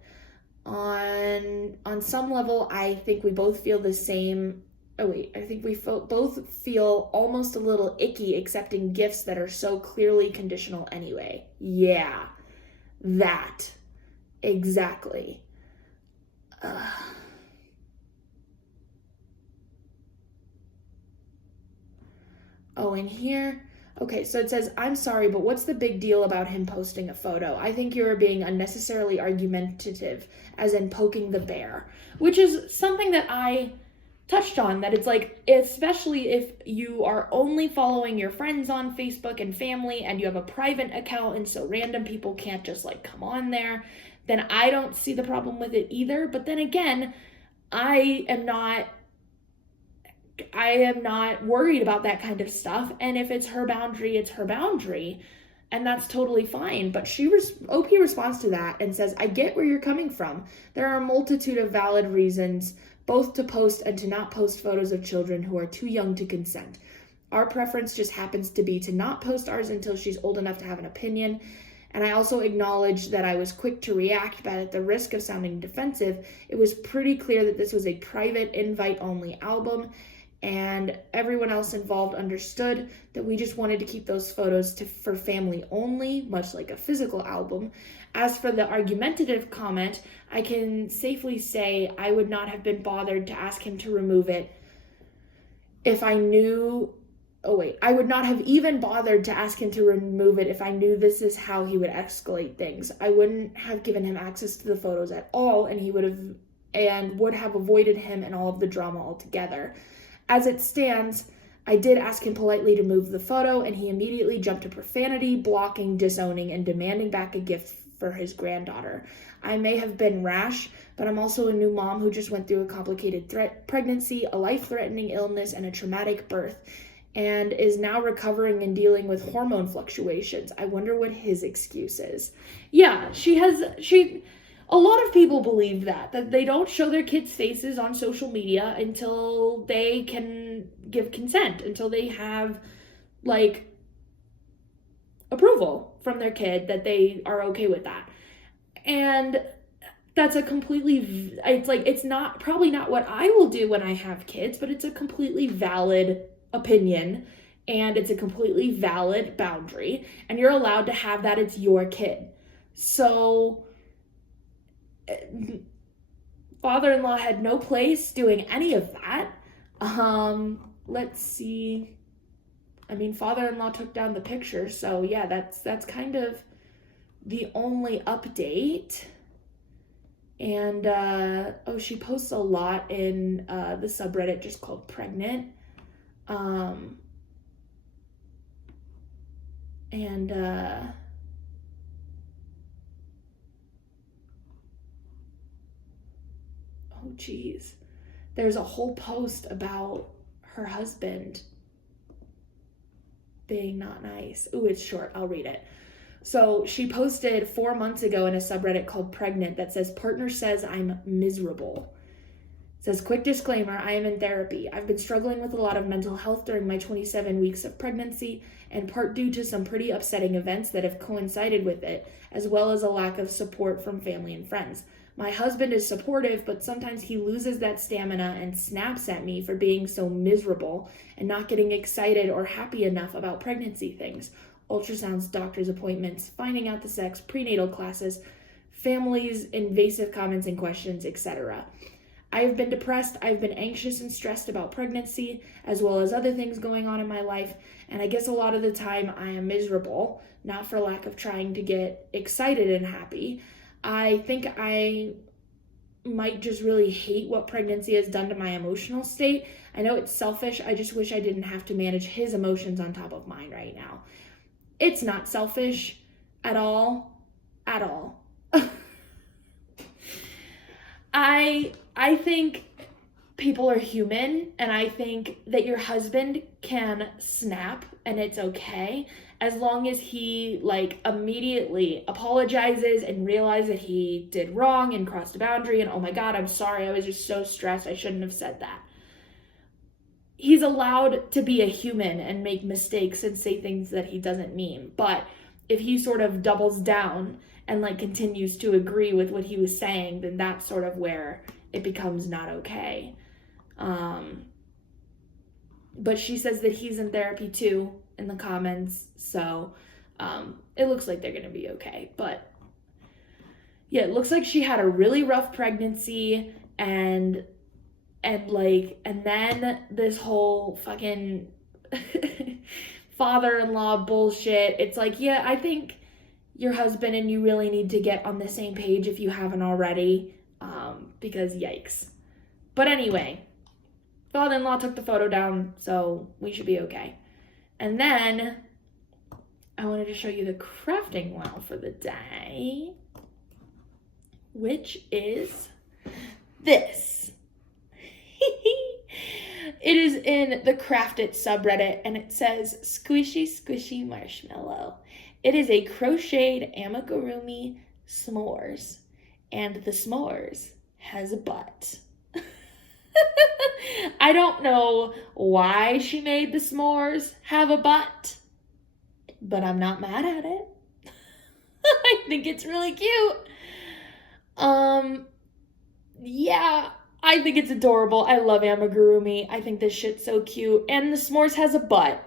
On some level, I think we both feel the same. Oh wait, I think we both feel almost a little icky accepting gifts that are so clearly conditional anyway. Yeah, that. Exactly. Uh, oh, and here, okay, so it says, I'm sorry, but what's the big deal about him posting a photo? I think you're being unnecessarily argumentative, as in poking the bear, which is something that I touched on, that it's like, especially if you are only following your friends on Facebook and family and you have a private account and so random people can't just like come on there, then I don't see the problem with it either. But then again, I am not worried about that kind of stuff, and if it's her boundary, it's her boundary, and that's totally fine. But OP responds to that and says, I get where you're coming from. There are a multitude of valid reasons both to post and to not post photos of children who are too young to consent. Our preference just happens to be to not post ours until she's old enough to have an opinion. And I also acknowledge that I was quick to react, but at the risk of sounding defensive, it was pretty clear that this was a private invite-only album, and everyone else involved understood that we just wanted to keep those photos for family only, much like a physical album. As for the argumentative comment, I can safely say I would not have been bothered to ask him to remove it if I knew... I would not have even bothered to ask him to remove it if I knew this is how he would escalate things. I wouldn't have given him access to the photos at all, and he would have avoided him and all of the drama altogether. As it stands, I did ask him politely to move the photo, and he immediately jumped to profanity, blocking, disowning, and demanding back a gift for his granddaughter. I may have been rash, but I'm also a new mom who just went through a complicated pregnancy, a life-threatening illness, and a traumatic birth, and is now recovering and dealing with hormone fluctuations. I wonder what his excuse is. Yeah, a lot of people believe that they don't show their kids' faces on social media until they can give consent, until they have, like, approval from their kid that they are okay with that. And that's it's not probably not what I will do when I have kids, but it's a completely valid opinion, and it's a completely valid boundary, and you're allowed to have that. It's your kid. So father-in-law had no place doing any of that. Let's see. I mean, father-in-law took down the picture, so yeah, that's kind of the only update. And she posts a lot in the subreddit just called Pregnant. Oh geez, there's a whole post about her husband being not nice. Ooh, it's short, I'll read it. So she posted 4 months ago in a subreddit called Pregnant that says, partner says I'm miserable. It says, quick disclaimer, I am in therapy. I've been struggling with a lot of mental health during my 27 weeks of pregnancy, and part due to some pretty upsetting events that have coincided with it, as well as a lack of support from family and friends. My husband is supportive, but sometimes he loses that stamina and snaps at me for being so miserable and not getting excited or happy enough about pregnancy things. Ultrasounds, doctor's appointments, finding out the sex, prenatal classes, families, invasive comments and questions, etc. I have been depressed, I've been anxious and stressed about pregnancy, as well as other things going on in my life, and I guess a lot of the time I am miserable, not for lack of trying to get excited and happy. I think I might just really hate what pregnancy has done to my emotional state. I know it's selfish, I just wish I didn't have to manage his emotions on top of mine right now. It's not selfish at all. At all. I think people are human, and I think that your husband can snap and it's okay as long as he immediately apologizes and realizes that he did wrong and crossed a boundary and, oh my God, I'm sorry, I was just so stressed, I shouldn't have said that. He's allowed to be a human and make mistakes and say things that he doesn't mean. But if he sort of doubles down and like continues to agree with what he was saying, then that's sort of where it becomes not okay. But she says that he's in therapy too in the comments, so it looks like they're gonna be okay. But yeah, it looks like she had a really rough pregnancy, and then this whole fucking father-in-law bullshit. It's like, yeah, I think your husband and you really need to get on the same page if you haven't already, because yikes. But anyway, father-in-law took the photo down, so we should be okay. And then I wanted to show you the crafting wow for the day, which is this. It is in the Craft It subreddit, and it says, squishy, squishy marshmallow. It is a crocheted amigurumi s'mores, and the s'mores has a butt. I don't know why she made the s'mores have a butt, but I'm not mad at it. I think it's really cute. Yeah, I think it's adorable. I love amigurumi. I think this shit's so cute. And the s'mores has a butt.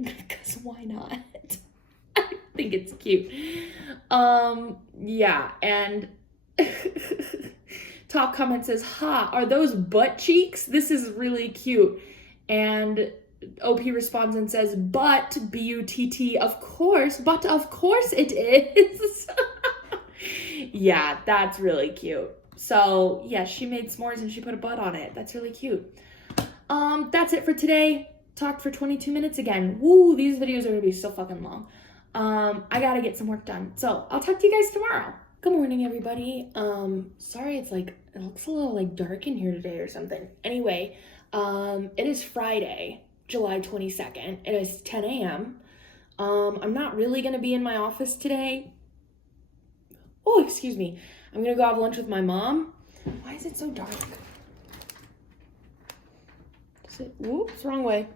Because why not? I think it's cute. Yeah, and top comment says, ha, are those butt cheeks? This is really cute. And OP responds and says, but, B-U-T-T, of course, but of course it is. Yeah, that's really cute. So, yeah, she made s'mores and she put a butt on it. That's really cute. That's it for today. Talked for 22 minutes again. Woo, these videos are gonna be so fucking long. I gotta get some work done. So, I'll talk to you guys tomorrow. Good morning, everybody. Sorry it's like, it looks a little like dark in here today or something. Anyway, it is Friday, July 22nd. It is 10 a.m. I'm not really gonna be in my office today. Oh, excuse me. I'm gonna go have lunch with my mom. Why is it so dark? Is it, whoops, wrong way.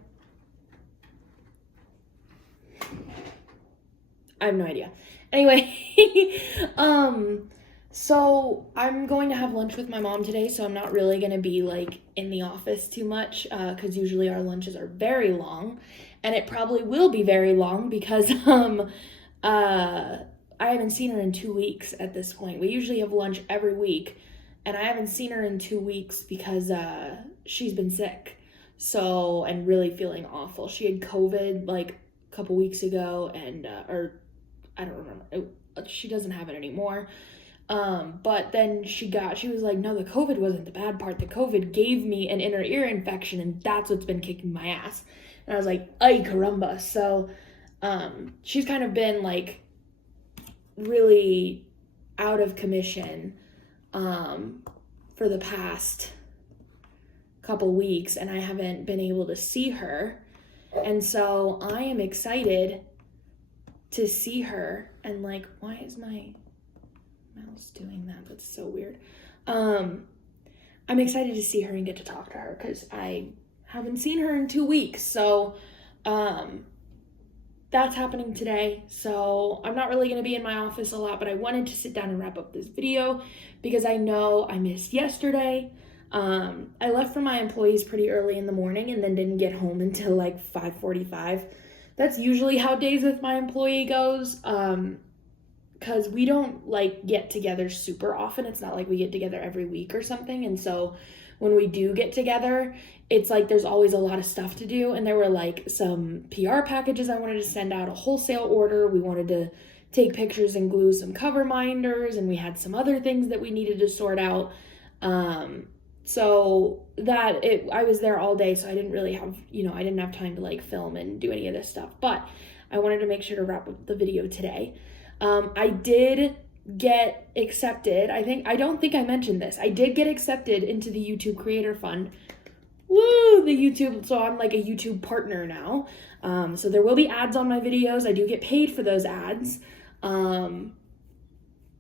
I have no idea. Anyway, so I'm going to have lunch with my mom today, so I'm not really gonna be like in the office too much, because usually our lunches are very long, and it probably will be very long because I haven't seen her in 2 weeks at this point. We usually have lunch every week, and I haven't seen her in 2 weeks because she's been sick, so, and really feeling awful. She had COVID like a couple weeks ago, and or I don't remember. She doesn't have it anymore. But then she was like, no, the COVID wasn't the bad part. The COVID gave me an inner ear infection, and that's what's been kicking my ass. And I was like, ay caramba. So she's kind of been like really out of commission for the past couple weeks, and I haven't been able to see her. And so I am excited to see her, and like, why is my mouse doing that? That's so weird. I'm excited to see her and get to talk to her because I haven't seen her in 2 weeks. So that's happening today. So I'm not really going to be in my office a lot, but I wanted to sit down and wrap up this video because I know I missed yesterday. I left for my employees pretty early in the morning and then didn't get home until like 5:45. That's usually how days with my employee goes, because we don't like get together super often. It's not like we get together every week or something. And so when we do get together, it's like there's always a lot of stuff to do. And there were like some PR packages I wanted to send out, a wholesale order. We wanted to take pictures and glue some cover minders, and we had some other things that we needed to sort out. So I was there all day, so I didn't really have, I didn't have time to like film and do any of this stuff, but I wanted to make sure to wrap up the video today. I did get accepted. I don't think I mentioned this. I did get accepted into the YouTube Creator Fund. Woo, so I'm like a YouTube partner now. So there will be ads on my videos. I do get paid for those ads.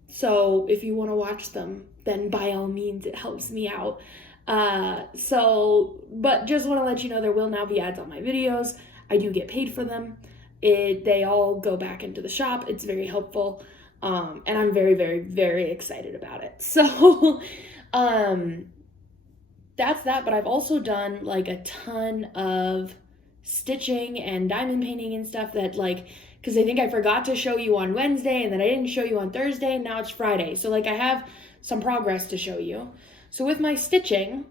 So if you want to watch them, then by all means, it helps me out. But just want to let you know, there will now be ads on my videos. I do get paid for them. They all go back into the shop. It's very helpful. And I'm very, very, very excited about it. So, that's that, but I've also done like a ton of stitching and diamond painting and stuff that like, because I think I forgot to show you on Wednesday and then I didn't show you on Thursday and now it's Friday. So like I have some progress to show you. So with my stitching,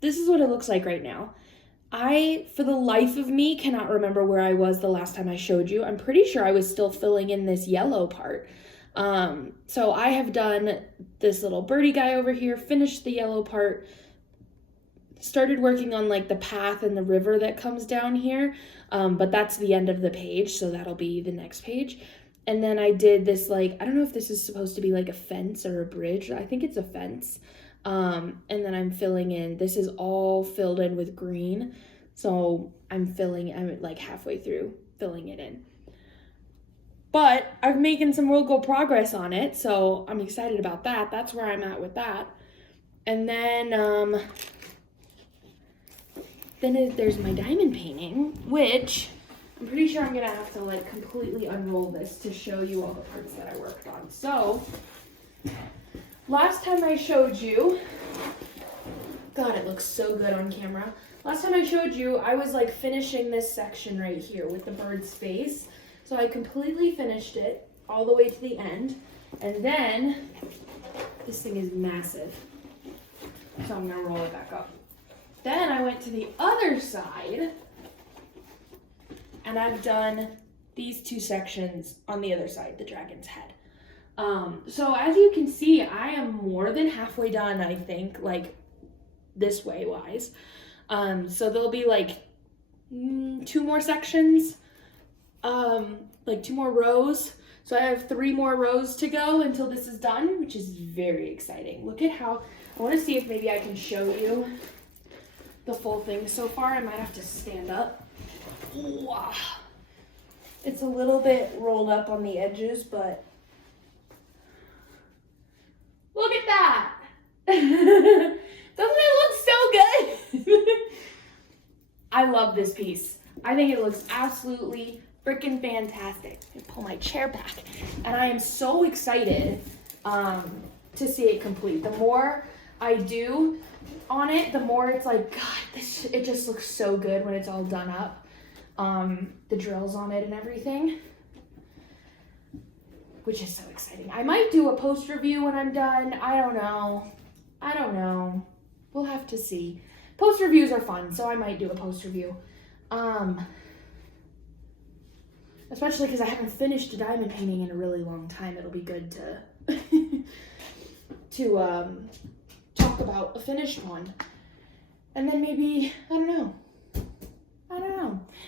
this is what it looks like right now. I, for the life of me, cannot remember where I was the last time I showed you. I'm pretty sure I was still filling in this yellow part. So I have done this little birdie guy over here, finished the yellow part, started working on like the path and the river that comes down here, but that's the end of the page, so that'll be the next page. And then I did this, like, I don't know if this is supposed to be like a fence or a bridge. I think it's a fence. And then I'm filling in, this is all filled in with green, so I'm like halfway through filling it in. But I'm making some real good progress on it, so I'm excited about that. That's where I'm at with that. And then there's my diamond painting, which I'm pretty sure I'm gonna have to like completely unroll this to show you all the parts that I worked on. So last time I showed you, God, it looks so good on camera. Last time I showed you, I was like finishing this section right here with the bird's face. So I completely finished it all the way to the end. And then, this thing is massive. So I'm gonna roll it back up. Then I went to the other side and I've done these two sections on the other side, the dragon's head. So as you can see, I am more than halfway done, I think, like this way wise. So there'll be like 2 more sections, like 2 more rows. So I have 3 more rows to go until this is done, which is very exciting. Look at how, I want to see if maybe I can show you the full thing so far. I might have to stand up. Wow. It's a little bit rolled up on the edges, but look at that. Doesn't it look so good? I love this piece. I think it looks absolutely freaking fantastic. Let me pull my chair back. And I am so excited to see it complete. The more I do on it, the more it's like, God, it just looks so good when it's all done up. The drills on it and everything, which is so exciting. I might do a post review when I'm done. I don't know. We'll have to see. Post reviews are fun, so I might do a post review. Especially because I haven't finished a diamond painting in a really long time. It'll be good to talk about a finished one. And then maybe, I don't know.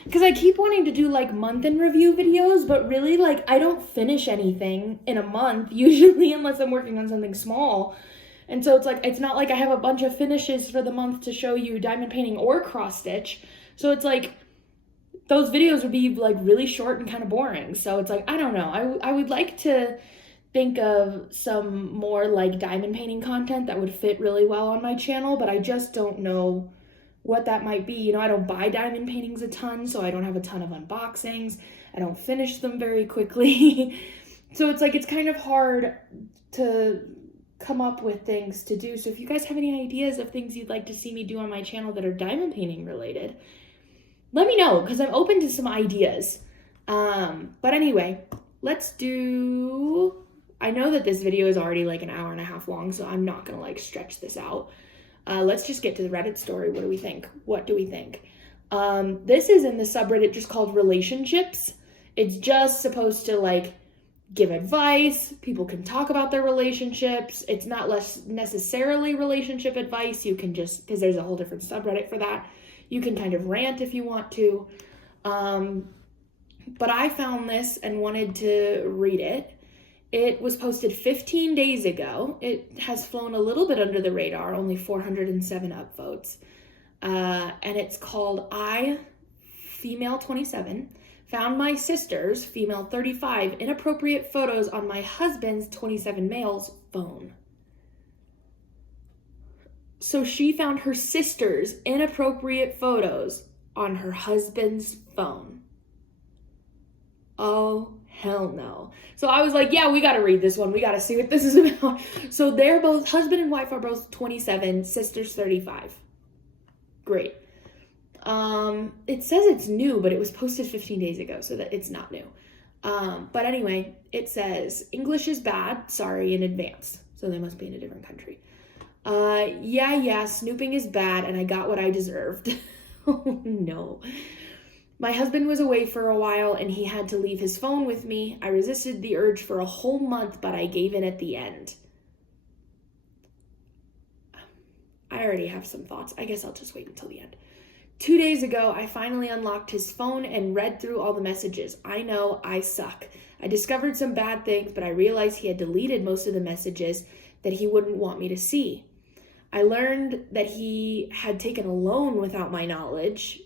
Because I keep wanting to do like month in review videos, but really like I don't finish anything in a month usually unless I'm working on something small. And so it's like, it's not like I have a bunch of finishes for the month to show you diamond painting or cross stitch. So it's like, those videos would be like really short and kind of boring. So it's like, I don't know. I would like to think of some more like diamond painting content that would fit really well on my channel, but I just don't know what that might be. You know, I don't buy diamond paintings a ton, so I don't have a ton of unboxings. I don't finish them very quickly. So it's like, it's kind of hard to come up with things to do. So if you guys have any ideas of things you'd like to see me do on my channel that are diamond painting related, let me know, because I'm open to some ideas. But anyway, let's do, I know that this video is already like an hour and a half long, so I'm not gonna like stretch this out. Let's just get to the Reddit story. What do we think? This is in the subreddit just called relationships. It's just supposed to like give advice. People can talk about their relationships. It's not less necessarily relationship advice. You can just, because there's a whole different subreddit for that. You can kind of rant if you want to. But I found this and wanted to read it. It was posted 15 days ago. It has flown a little bit under the radar, only 407 upvotes. And it's called I, female 27, found my sister's, female 35, inappropriate photos on my husband's 27 male's phone. So she found her sister's inappropriate photos on her husband's phone. Oh, hell no. So I was like, yeah, we got to read this one. We got to see what this is about. So they're both, husband and wife are both 27, sister's 35. Great. It says it's new, but it was posted 15 days ago, so that it's not new. But anyway, it says, English is bad, sorry in advance. So they must be in a different country. Yeah, snooping is bad, and I got what I deserved. Oh, no. My husband was away for a while, and he had to leave his phone with me. I resisted the urge for a whole month, but I gave in at the end. I already have some thoughts. I guess I'll just wait until the end. 2 days ago, I finally unlocked his phone and read through all the messages. I know, I suck. I discovered some bad things, but I realized he had deleted most of the messages that he wouldn't want me to see. I learned that he had taken a loan without my knowledge.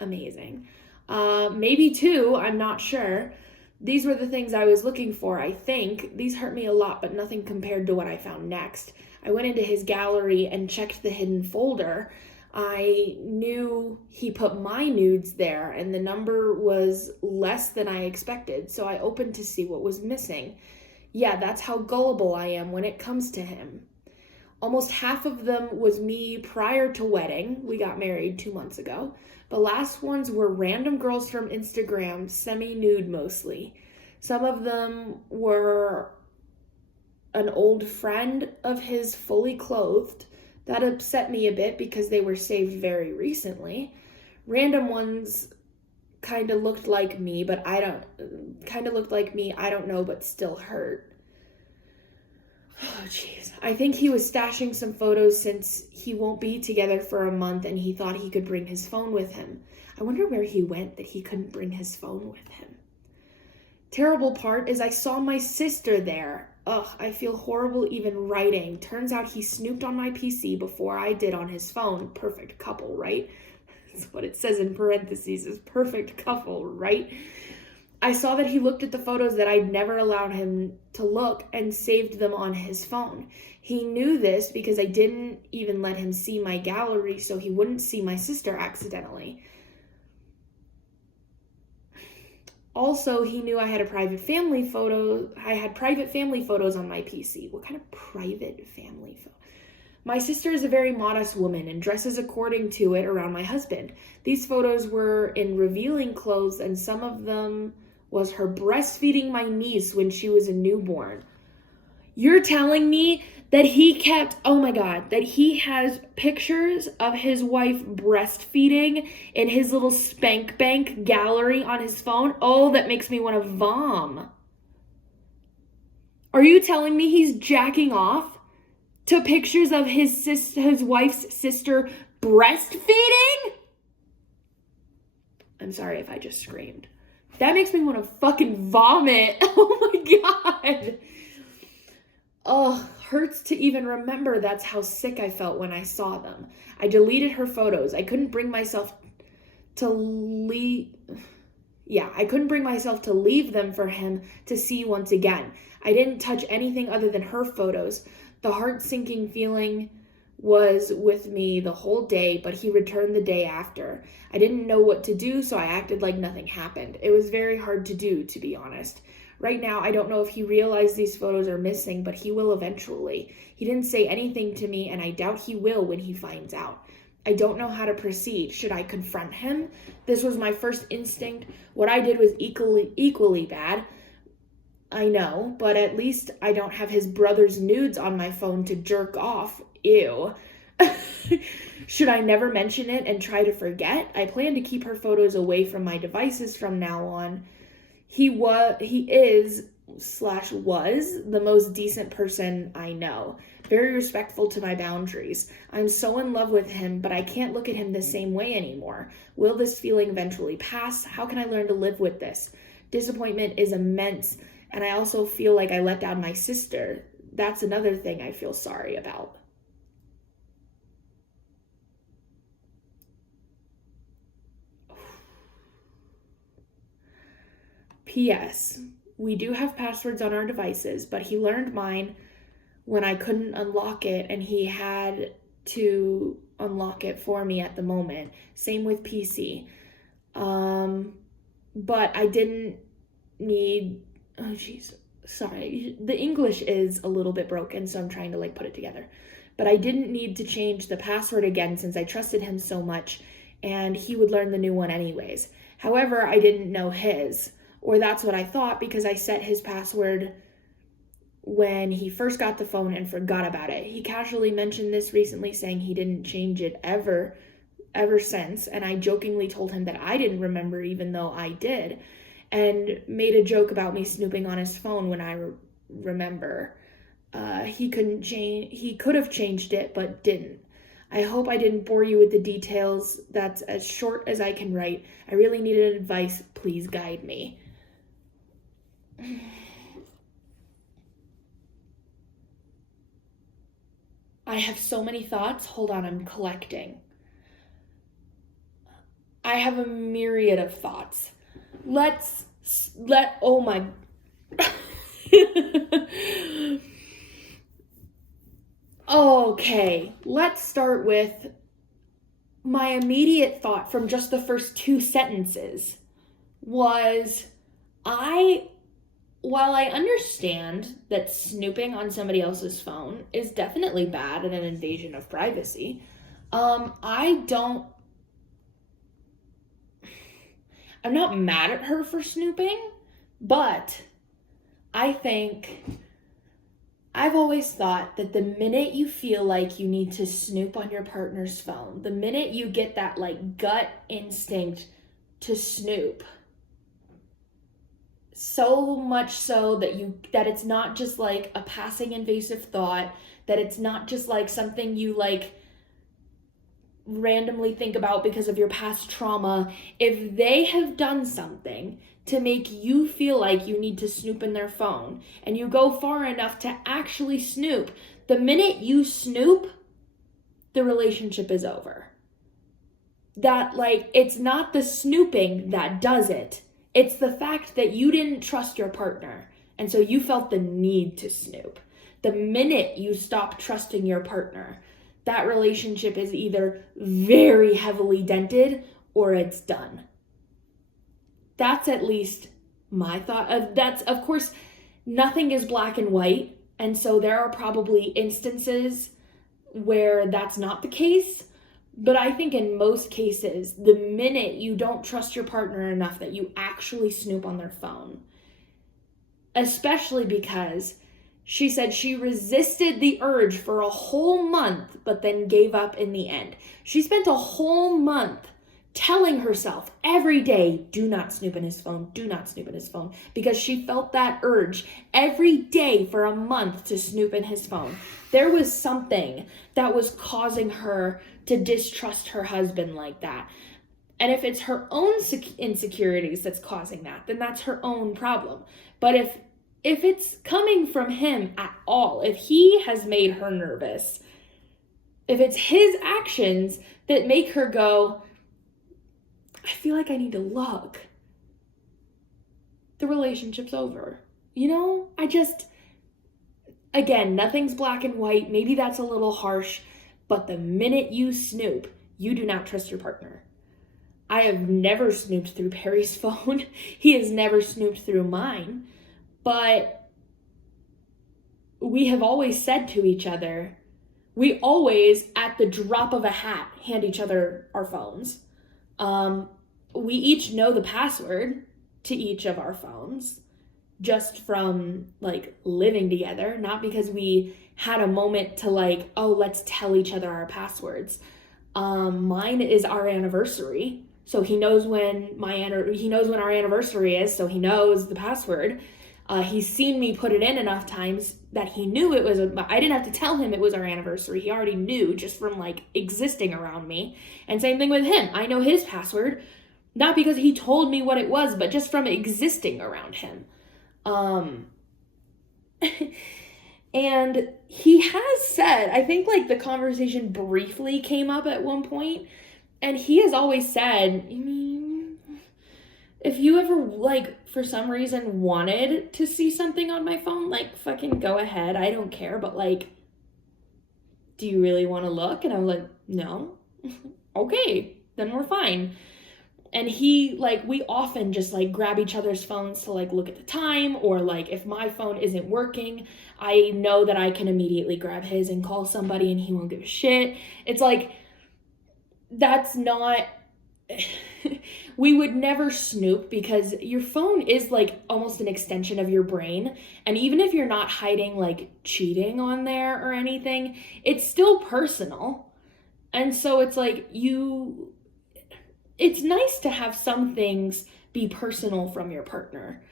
Amazing. Maybe 2, I'm not sure. These were the things I was looking for, I think. These hurt me a lot, but nothing compared to what I found next. I went into his gallery and checked the hidden folder. I knew he put my nudes there, and the number was less than I expected, so I opened to see what was missing. Yeah, that's how gullible I am when it comes to him. Almost half of them was me prior to wedding. We got married 2 months ago. The last ones were random girls from Instagram, semi-nude mostly. Some of them were an old friend of his fully clothed. That upset me a bit because they were saved very recently. Random ones kind of looked like me, I don't know, but still hurt. Oh, jeez. I think he was stashing some photos since he won't be together for a month and he thought he could bring his phone with him. I wonder where he went that he couldn't bring his phone with him. Terrible part is I saw my sister there. Ugh, I feel horrible even writing. Turns out he snooped on my PC before I did on his phone. Perfect couple, right? That's what it says in parentheses, is perfect couple, right? I saw that he looked at the photos that I'd never allowed him to look and saved them on his phone. He knew this because I didn't even let him see my gallery so he wouldn't see my sister accidentally. Also, he knew I had private family photos on my PC. What kind of private family photo? My sister is a very modest woman and dresses according to it around my husband. These photos were in revealing clothes, and some of them was her breastfeeding my niece when she was a newborn. You're telling me that that he has pictures of his wife breastfeeding in his little spank bank gallery on his phone? Oh, that makes me want to vom. Are you telling me he's jacking off to pictures of his wife's sister breastfeeding? I'm sorry if I just screamed. That makes me want to fucking vomit. Oh my God. Oh, hurts to even remember that's how sick I felt when I saw them. I deleted her photos. I couldn't bring myself to leave them for him to see once again. I didn't touch anything other than her photos. The heart-sinking feeling was with me the whole day, but he returned the day after. I didn't know what to do, so I acted like nothing happened. It was very hard to do, to be honest. Right now, I don't know if he realized these photos are missing, but he will eventually. He didn't say anything to me, and I doubt he will when he finds out. I don't know how to proceed. Should I confront him? This was my first instinct. What I did was equally bad. I know, but at least I don't have his brother's nudes on my phone to jerk off. Ew. Should I never mention it and try to forget? I plan to keep her photos away from my devices from now on. He is the most decent person I know. Very respectful to my boundaries. I'm so in love with him, but I can't look at him the same way anymore. Will this feeling eventually pass? How can I learn to live with this? Disappointment is immense, and I also feel like I let down my sister. That's another thing I feel sorry about. P.S. We do have passwords on our devices, but he learned mine when I couldn't unlock it, and he had to unlock it for me at the moment. Same with PC. But I didn't need, oh jeez, sorry, the English is a little bit broken, so I'm trying to like put it together. But I didn't need to change the password again since I trusted him so much, and he would learn the new one anyways. However, I didn't know his, or that's what I thought, because I set his password when he first got the phone and forgot about it. He casually mentioned this recently, saying he didn't change it ever since, and I jokingly told him that I didn't remember, even though I did, and made a joke about me snooping on his phone when I remember. He could have changed it, but didn't. I hope I didn't bore you with the details. That's as short as I can write. I really needed advice. Please guide me. I have so many thoughts. Hold on, I'm collecting. I have a myriad of thoughts. Oh my. Okay, let's start with my immediate thought from just the first 2 sentences was while I understand that snooping on somebody else's phone is definitely bad and an invasion of privacy, I'm not mad at her for snooping, but I've always thought that the minute you feel like you need to snoop on your partner's phone, the minute you get that like gut instinct to snoop, so much so that it's not just like a passing invasive thought, that it's not just like something you like randomly think about because of your past trauma. If they have done something to make you feel like you need to snoop in their phone, and you go far enough to actually snoop, the minute you snoop, the relationship is over. That like, it's not the snooping that does it. It's the fact that you didn't trust your partner, and so you felt the need to snoop. The minute you stop trusting your partner, that relationship is either very heavily dented or it's done. That's at least my thought. Of course, nothing is black and white, and so there are probably instances where that's not the case. But I think in most cases, the minute you don't trust your partner enough that you actually snoop on their phone, especially because she said she resisted the urge for a whole month, but then gave up in the end. She spent a whole month telling herself every day, do not snoop in his phone, do not snoop in his phone, because she felt that urge every day for a month to snoop in his phone. There was something that was causing her to distrust her husband like that. And if it's her own insecurities that's causing that, then that's her own problem. But if it's coming from him at all, if he has made her nervous, if it's his actions that make her go, I feel like I need to look, the relationship's over. You know, again, nothing's black and white. Maybe that's a little harsh, but the minute you snoop, you do not trust your partner. I have never snooped through Perry's phone. He has never snooped through mine. But we have always said to each other, we always, at the drop of a hat, hand each other our phones. We each know the password to each of our phones, just from like living together, not because we had a moment to like, oh, let's tell each other our passwords. Mine is our anniversary, so he knows when our anniversary is, so he knows the password. He's seen me put it in enough times that he knew it was, I didn't have to tell him it was our anniversary. He already knew just from like existing around me. And same thing with him. I know his password, not because he told me what it was, but just from existing around him. And he has said, I think like the conversation briefly came up at one point, and he has always said, if you ever, like, for some reason wanted to see something on my phone, like, fucking go ahead. I don't care. But, like, do you really want to look? And I was like, no. Okay, then we're fine. and he, like, we often just, like, grab each other's phones to, like, look at the time, or, like, if my phone isn't working, I know that I can immediately grab his and call somebody and he won't give a shit. It's like, that's not, we would never snoop, because your phone is, like, almost an extension of your brain, and even if you're not hiding, like, cheating on there or anything, it's still personal. And so it's like, it's nice to have some things be personal from your partner.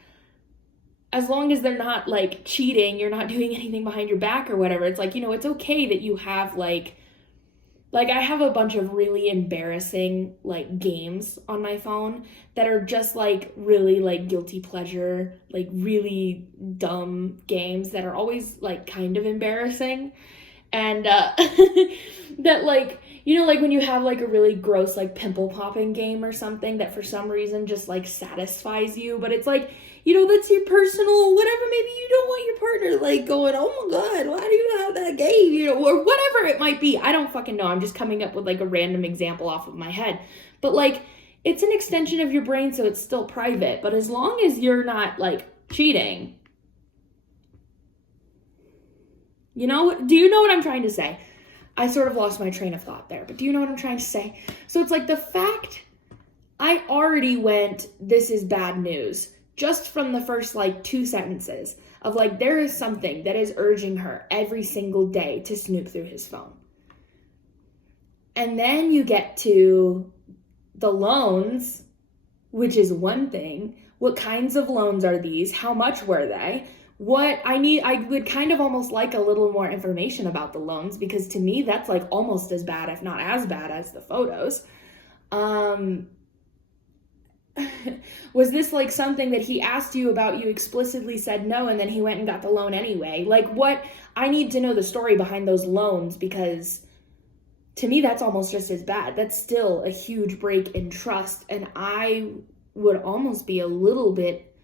As long as they're not, like, cheating, you're not doing anything behind your back or whatever. It's like, it's okay that you have, like I have a bunch of really embarrassing, like, games on my phone that are just, like, really, like, guilty pleasure, like, really dumb games that are always, like, kind of embarrassing. And, that, like, like when you have, like, a really gross, like, pimple popping game or something that for some reason just, like, satisfies you, but it's like, that's your personal whatever. Maybe you don't want your partner, like, going, oh my God, why do you have that game, or whatever it might be. I don't fucking know. I'm just coming up with, like, a random example off of my head. But, like, it's an extension of your brain, so it's still private. But as long as you're not, like, cheating, do you know what I'm trying to say? I sort of lost my train of thought there, but do you know what I'm trying to say? So it's like, the fact I already went, this is bad news, just from the first, like, 2 sentences of, like, there is something that is urging her every single day to snoop through his phone. And then you get to the loans, which is one thing. What kinds of loans are these? How much were they? I would kind of almost like a little more information about the loans, because to me, that's, like, almost as bad, if not as bad, as the photos. Was this, like, something that he asked you about, you explicitly said no, and then he went and got the loan anyway? Like, what? I need to know the story behind those loans, because to me, that's almost just as bad. That's still a huge break in trust, and I would almost be a little bit,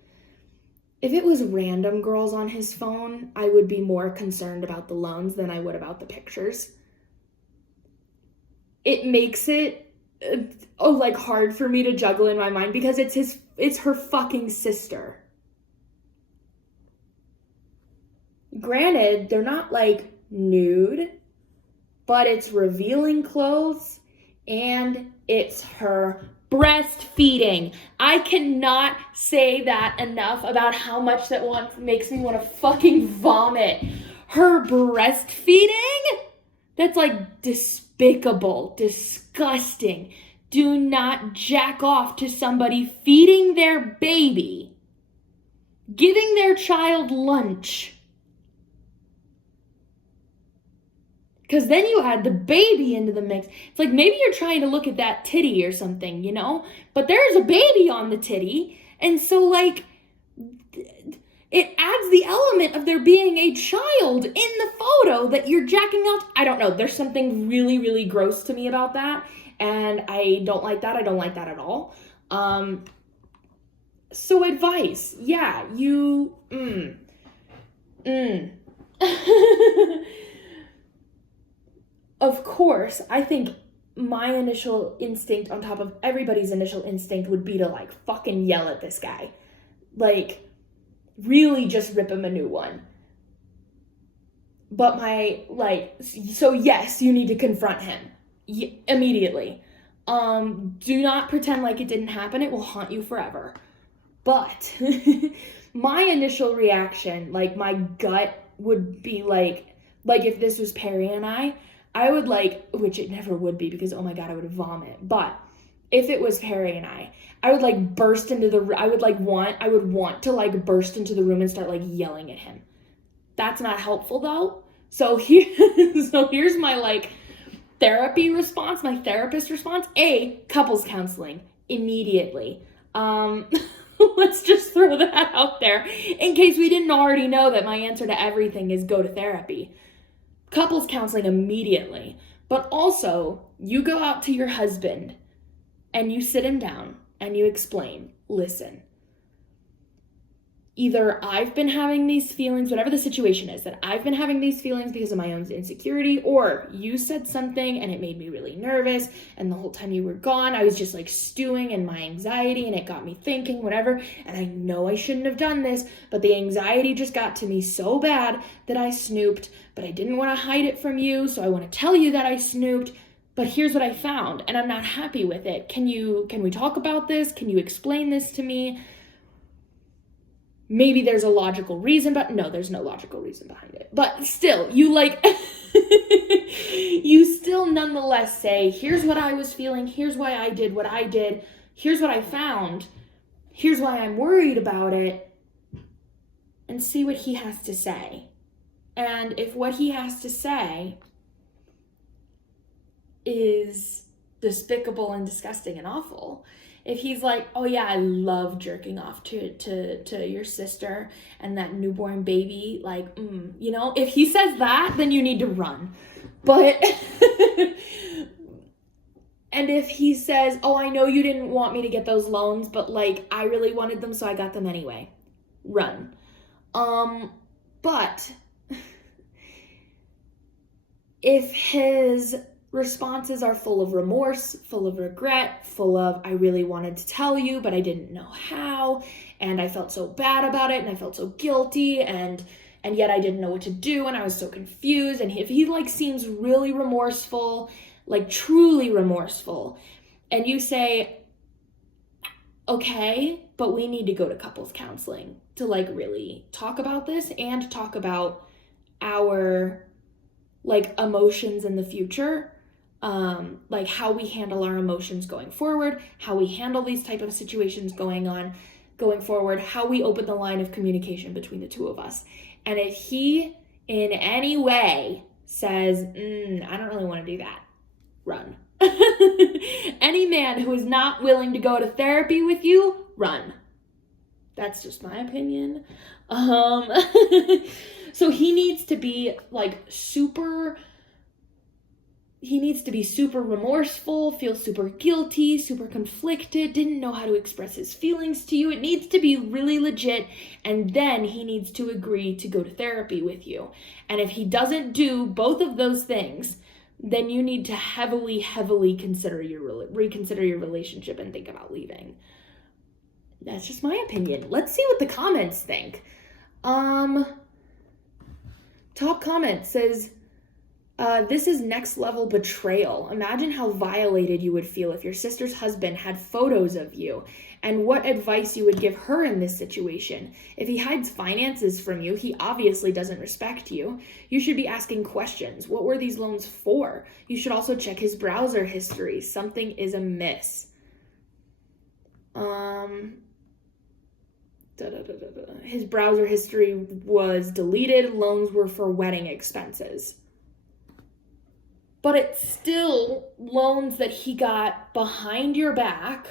if it was random girls on his phone, I would be more concerned about the loans than I would about the pictures. It makes it like hard for me to juggle in my mind, because it's her fucking sister. Granted, they're not, like, nude, but it's revealing clothes, and it's her breastfeeding. I cannot say that enough about how much that makes me want to fucking vomit. Her breastfeeding? That's, like, despicable, disgusting. Do not jack off to somebody feeding their baby, giving their child lunch. Because then you add the baby into the mix. It's like, maybe you're trying to look at that titty or something, But there's a baby on the titty. And so, like, it adds the element of there being a child in the photo that you're jacking off. I don't know. There's something really, really gross to me about that. And I don't like that. I don't like that at all. So advice. Yeah, Of course, I think my initial instinct, on top of everybody's initial instinct, would be to, like, fucking yell at this guy. Like, really just rip him a new one. But so yes, you need to confront him immediately. Do not pretend like it didn't happen. It will haunt you forever. But my initial reaction, like, my gut would be like if this was Perry and I would, like, which it never would be, because, oh my God, I would vomit. But if it was Perry and I would, like, burst into I would want to, like, burst into the room and start, like, yelling at him. That's not helpful, though. So here's my, like, therapy response, my therapist response. Couples counseling immediately. Let's just throw that out there in case we didn't already know that my answer to everything is go to therapy. Couples counseling immediately. But also, you go out to your husband and you sit him down and you explain, listen, either I've been having these feelings, whatever the situation is, that I've been having these feelings because of my own insecurity, or you said something and it made me really nervous, and the whole time you were gone, I was just like stewing in my anxiety, and it got me thinking, whatever, and I know I shouldn't have done this, but the anxiety just got to me so bad that I snooped, but I didn't want to hide it from you, so I want to tell you that I snooped, but here's what I found, and I'm not happy with it. Can we talk about this? Can you explain this to me? Maybe there's a logical reason, but no, there's no logical reason behind it. But still, you still nonetheless say, here's what I was feeling, here's why I did what I did, here's what I found, here's why I'm worried about it, and see what he has to say. And if what he has to say is despicable and disgusting and awful, if he's like, oh yeah, I love jerking off to your sister and that newborn baby, like, if he says that, then you need to run. But, and if he says, oh, I know you didn't want me to get those loans, but like, I really wanted them, so I got them anyway, run. But if his responses are full of remorse, full of regret, full of, I really wanted to tell you, but I didn't know how, and I felt so bad about it, and I felt so guilty, and yet I didn't know what to do, and I was so confused, and if he like seems really remorseful, like truly remorseful, and you say, okay, but we need to go to couples counseling to like really talk about this and talk about our like emotions in the future, like how we handle our emotions going forward, how we handle these type of situations going forward, how we open the line of communication between the two of us. And if he in any way says, I don't really want to do that, run. Any man who is not willing to go to therapy with you, run. That's just my opinion. So he needs to be like super remorseful, feel super guilty, super conflicted, didn't know how to express his feelings to you. It needs to be really legit, and then he needs to agree to go to therapy with you. And if he doesn't do both of those things, then you need to heavily reconsider your relationship and think about leaving. That's just my opinion. Let's see what the comments think. Top comment says, this is next level betrayal. Imagine how violated you would feel if your sister's husband had photos of you, and what advice you would give her in this situation. If he hides finances from you, he obviously doesn't respect you. You should be asking questions. What were these loans for? You should also check his browser history. Something is amiss. His browser history was deleted. Loans were for wedding expenses. But it's still loans that he got behind your back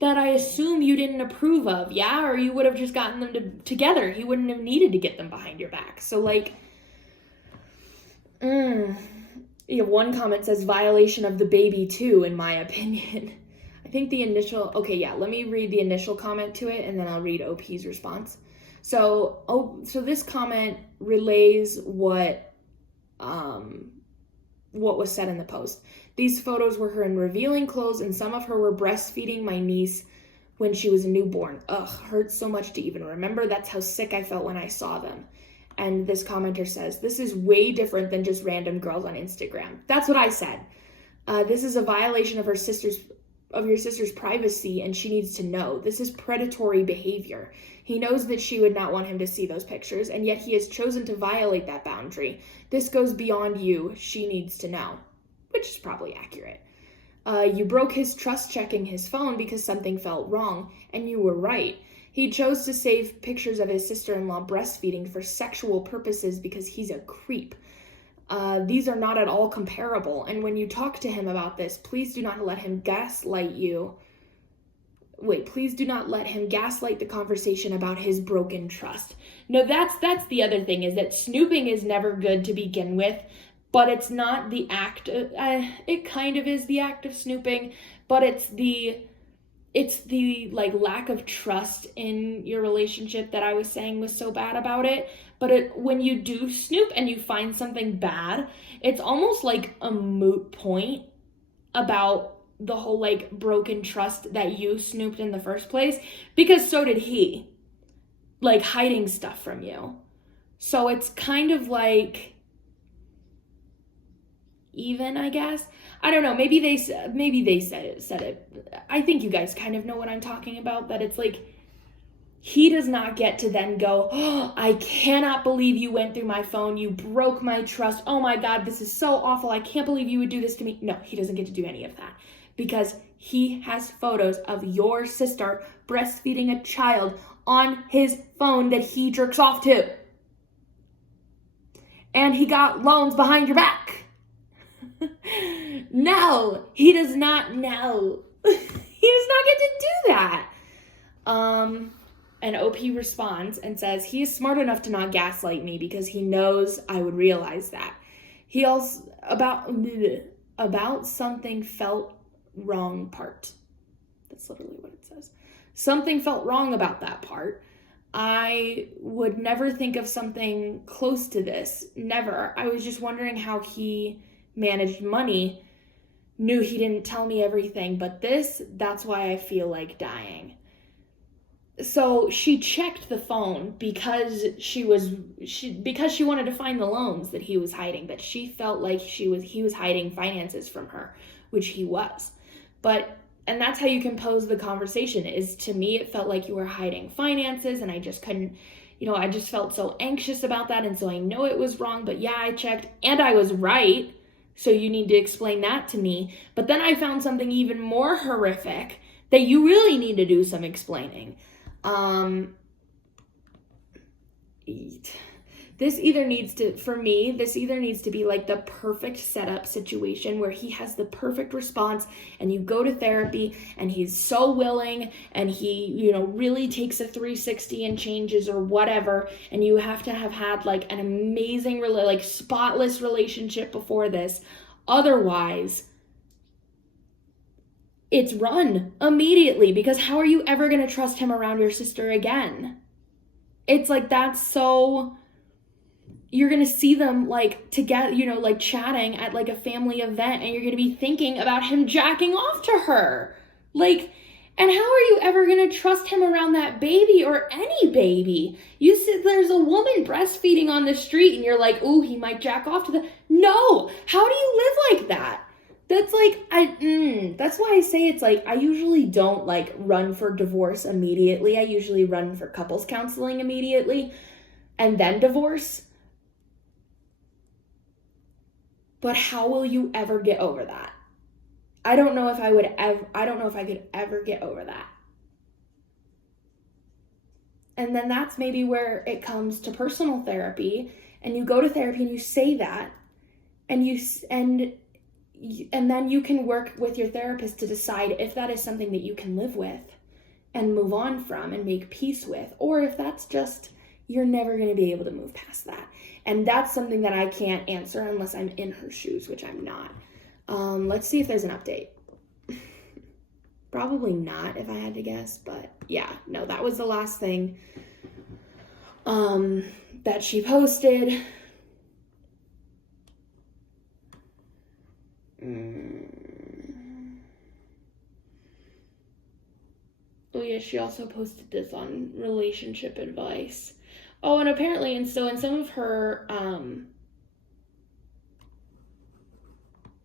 that I assume you didn't approve of, yeah? Or you would have just gotten them together. He wouldn't have needed to get them behind your back. So like, one comment says violation of the baby too, in my opinion. I think let me read the initial comment to it, and then I'll read OP's response. So this comment relays what was said in the post. These photos were her in revealing clothes, and some of her were breastfeeding my niece when she was a newborn. Ugh, hurts so much to even remember. That's how sick I felt when I saw them. And this commenter says, this is way different than just random girls on Instagram. That's what I said. This is a violation of your sister's privacy, and she needs to know. This is predatory behavior. He knows that she would not want him to see those pictures, and yet he has chosen to violate that boundary. This goes beyond you. She needs to know, which is probably accurate. You broke his trust checking his phone because something felt wrong, and you were right. He chose to save pictures of his sister-in-law breastfeeding for sexual purposes because he's a creep. These are not at all comparable, and when you talk to him about this, please do not let him gaslight you. Please do not let him gaslight the conversation about his broken trust. No, that's the other thing, is that snooping is never good to begin with, but it's not the act of, it kind of is the act of snooping, but it's the it's the like lack of trust in your relationship that I was saying was so bad about it. But when you do snoop and you find something bad, it's almost like a moot point about the whole like broken trust that you snooped in the first place, because so did he, like hiding stuff from you. So it's kind of like even, I guess. I don't know. Maybe they said it. I think you guys kind of know what I'm talking about. That it's like he does not get to then go, oh, I cannot believe you went through my phone. You broke my trust. Oh my God, this is so awful. I can't believe you would do this to me. No, he doesn't get to do any of that because he has photos of your sister breastfeeding a child on his phone that he jerks off to. And he got loans behind your back. No, he does not know. He does not get to do that. And OP responds and says, he is smart enough to not gaslight me because he knows I would realize that. He also, about something felt wrong part. That's literally what it says. Something felt wrong about that part. I would never think of something close to this. Never. I was just wondering how he managed money. Knew he didn't tell me everything, but that's why I feel like dying. So she checked the phone because she wanted to find the loans that he was hiding, that she felt like he was hiding finances from her, which he was. And that's how you can pose the conversation, is to me it felt like you were hiding finances, and I just couldn't, I just felt so anxious about that, and so I know it was wrong, but yeah, I checked and I was right. So you need to explain that to me. But then I found something even more horrific that you really need to do some explaining. This either needs to be like the perfect setup situation where he has the perfect response and you go to therapy and he's so willing and he, really takes a 360 and changes or whatever. And you have to have had like an amazing, like spotless relationship before this. Otherwise, it's run immediately, because how are you ever going to trust him around your sister again? It's like, that's so... You're going to see them like together, like chatting at like a family event, and you're going to be thinking about him jacking off to her. Like, and how are you ever going to trust him around that baby or any baby? There's a woman breastfeeding on the street and you're like, ooh, he might jack off to No, how do you live like that? That's like, that's why I say it's like, I usually don't like run for divorce immediately. I usually run for couples counseling immediately and then divorce. But how will you ever get over that? I don't know if I could ever get over that. And then that's maybe where it comes to personal therapy, and you go to therapy and you say that, and then you can work with your therapist to decide if that is something that you can live with and move on from and make peace with, or if that's just, you're never going to be able to move past that. And that's something that I can't answer unless I'm in her shoes, which I'm not. Let's see if there's an update. Probably not, if I had to guess, but yeah, no, that was the last thing that she posted. Oh yeah, she also posted this on relationship advice. Oh, and apparently, and so in some of her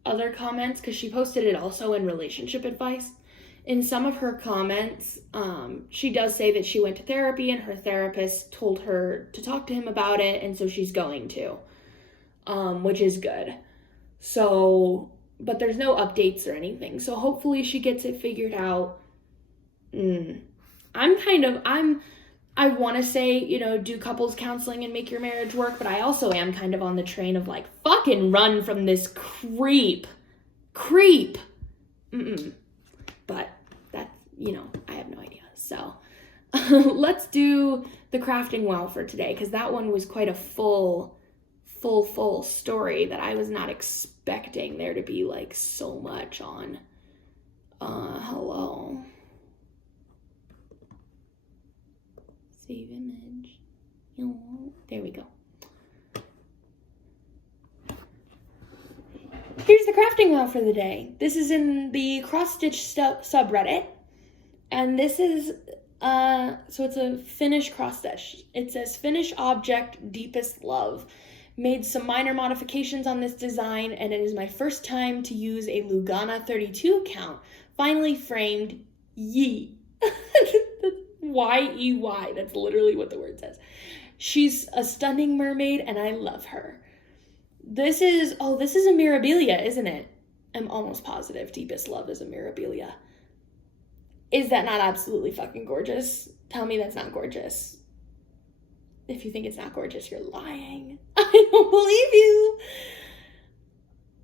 other comments, because she posted it also in relationship advice, in some of her comments, she does say that she went to therapy and her therapist told her to talk to him about it, and so she's going to, which is good. So, but there's no updates or anything, so hopefully she gets it figured out. I want to say, do couples counseling and make your marriage work, but I also am kind of on the train of like, fucking run from this creep. But that's, I have no idea. So let's do the crafting well for today, because that one was quite a full story that I was not expecting there to be like so much on. Hello. Save image. There we go. Here's the crafting wheel for the day. This is in the cross-stitch subreddit. And this is, so it's a Finnish cross-stitch. It says, Finnish object, deepest love. Made some minor modifications on this design, and it is my first time to use a Lugana 32 count. Finally framed, Yee. Y-E-Y, that's literally what the word says. She's a stunning mermaid, and I love her. This is a Mirabilia, isn't it? I'm almost positive Deepest Love is a Mirabilia. Is that not absolutely fucking gorgeous? Tell me that's not gorgeous. If you think it's not gorgeous, you're lying. I don't believe you.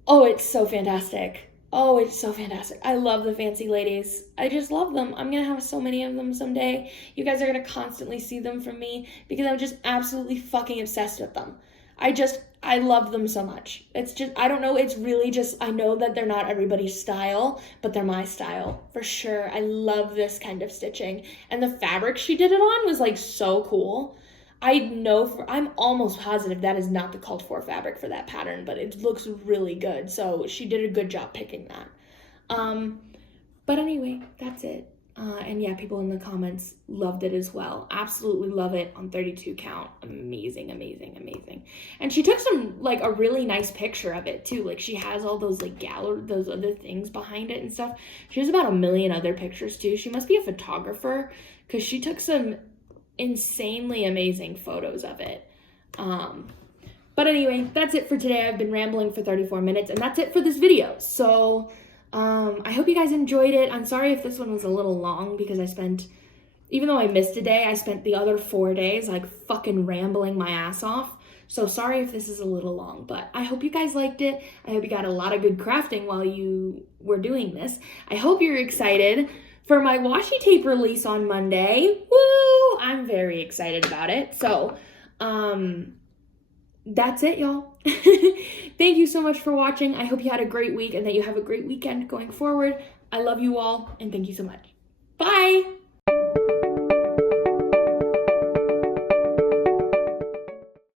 Oh, it's so fantastic. Oh, it's so fantastic. I love the fancy ladies. I just love them. I'm going to have so many of them someday. You guys are going to constantly see them from me because I'm just absolutely fucking obsessed with them. I love them so much. It's just, I don't know, it's really just, I know that they're not everybody's style, but they're my style, for sure. I love this kind of stitching. And the fabric she did it on was like so cool. I'm almost positive that is not the called for fabric for that pattern, but it looks really good. So she did a good job picking that. But anyway, that's it. And yeah, people in the comments loved it as well. Absolutely love it on 32 count. Amazing, amazing, amazing. And she took a really nice picture of it too. Like she has all those those other things behind it and stuff. She has about 1 million other pictures too. She must be a photographer because she took some insanely amazing photos of it. But anyway, that's it for today. I've been rambling for 34 minutes and that's it for this video. So I hope you guys enjoyed it. I'm sorry if this one was a little long because even though I missed a day, I spent the other 4 days like fucking rambling my ass off. So sorry if this is a little long, but I hope you guys liked it. I hope you got a lot of good crafting while you were doing this. I hope you're excited for my washi tape release on Monday. Woo! I'm very excited about it. So, that's it, y'all. Thank you so much for watching. I hope you had a great week and that you have a great weekend going forward. I love you all and thank you so much. Bye!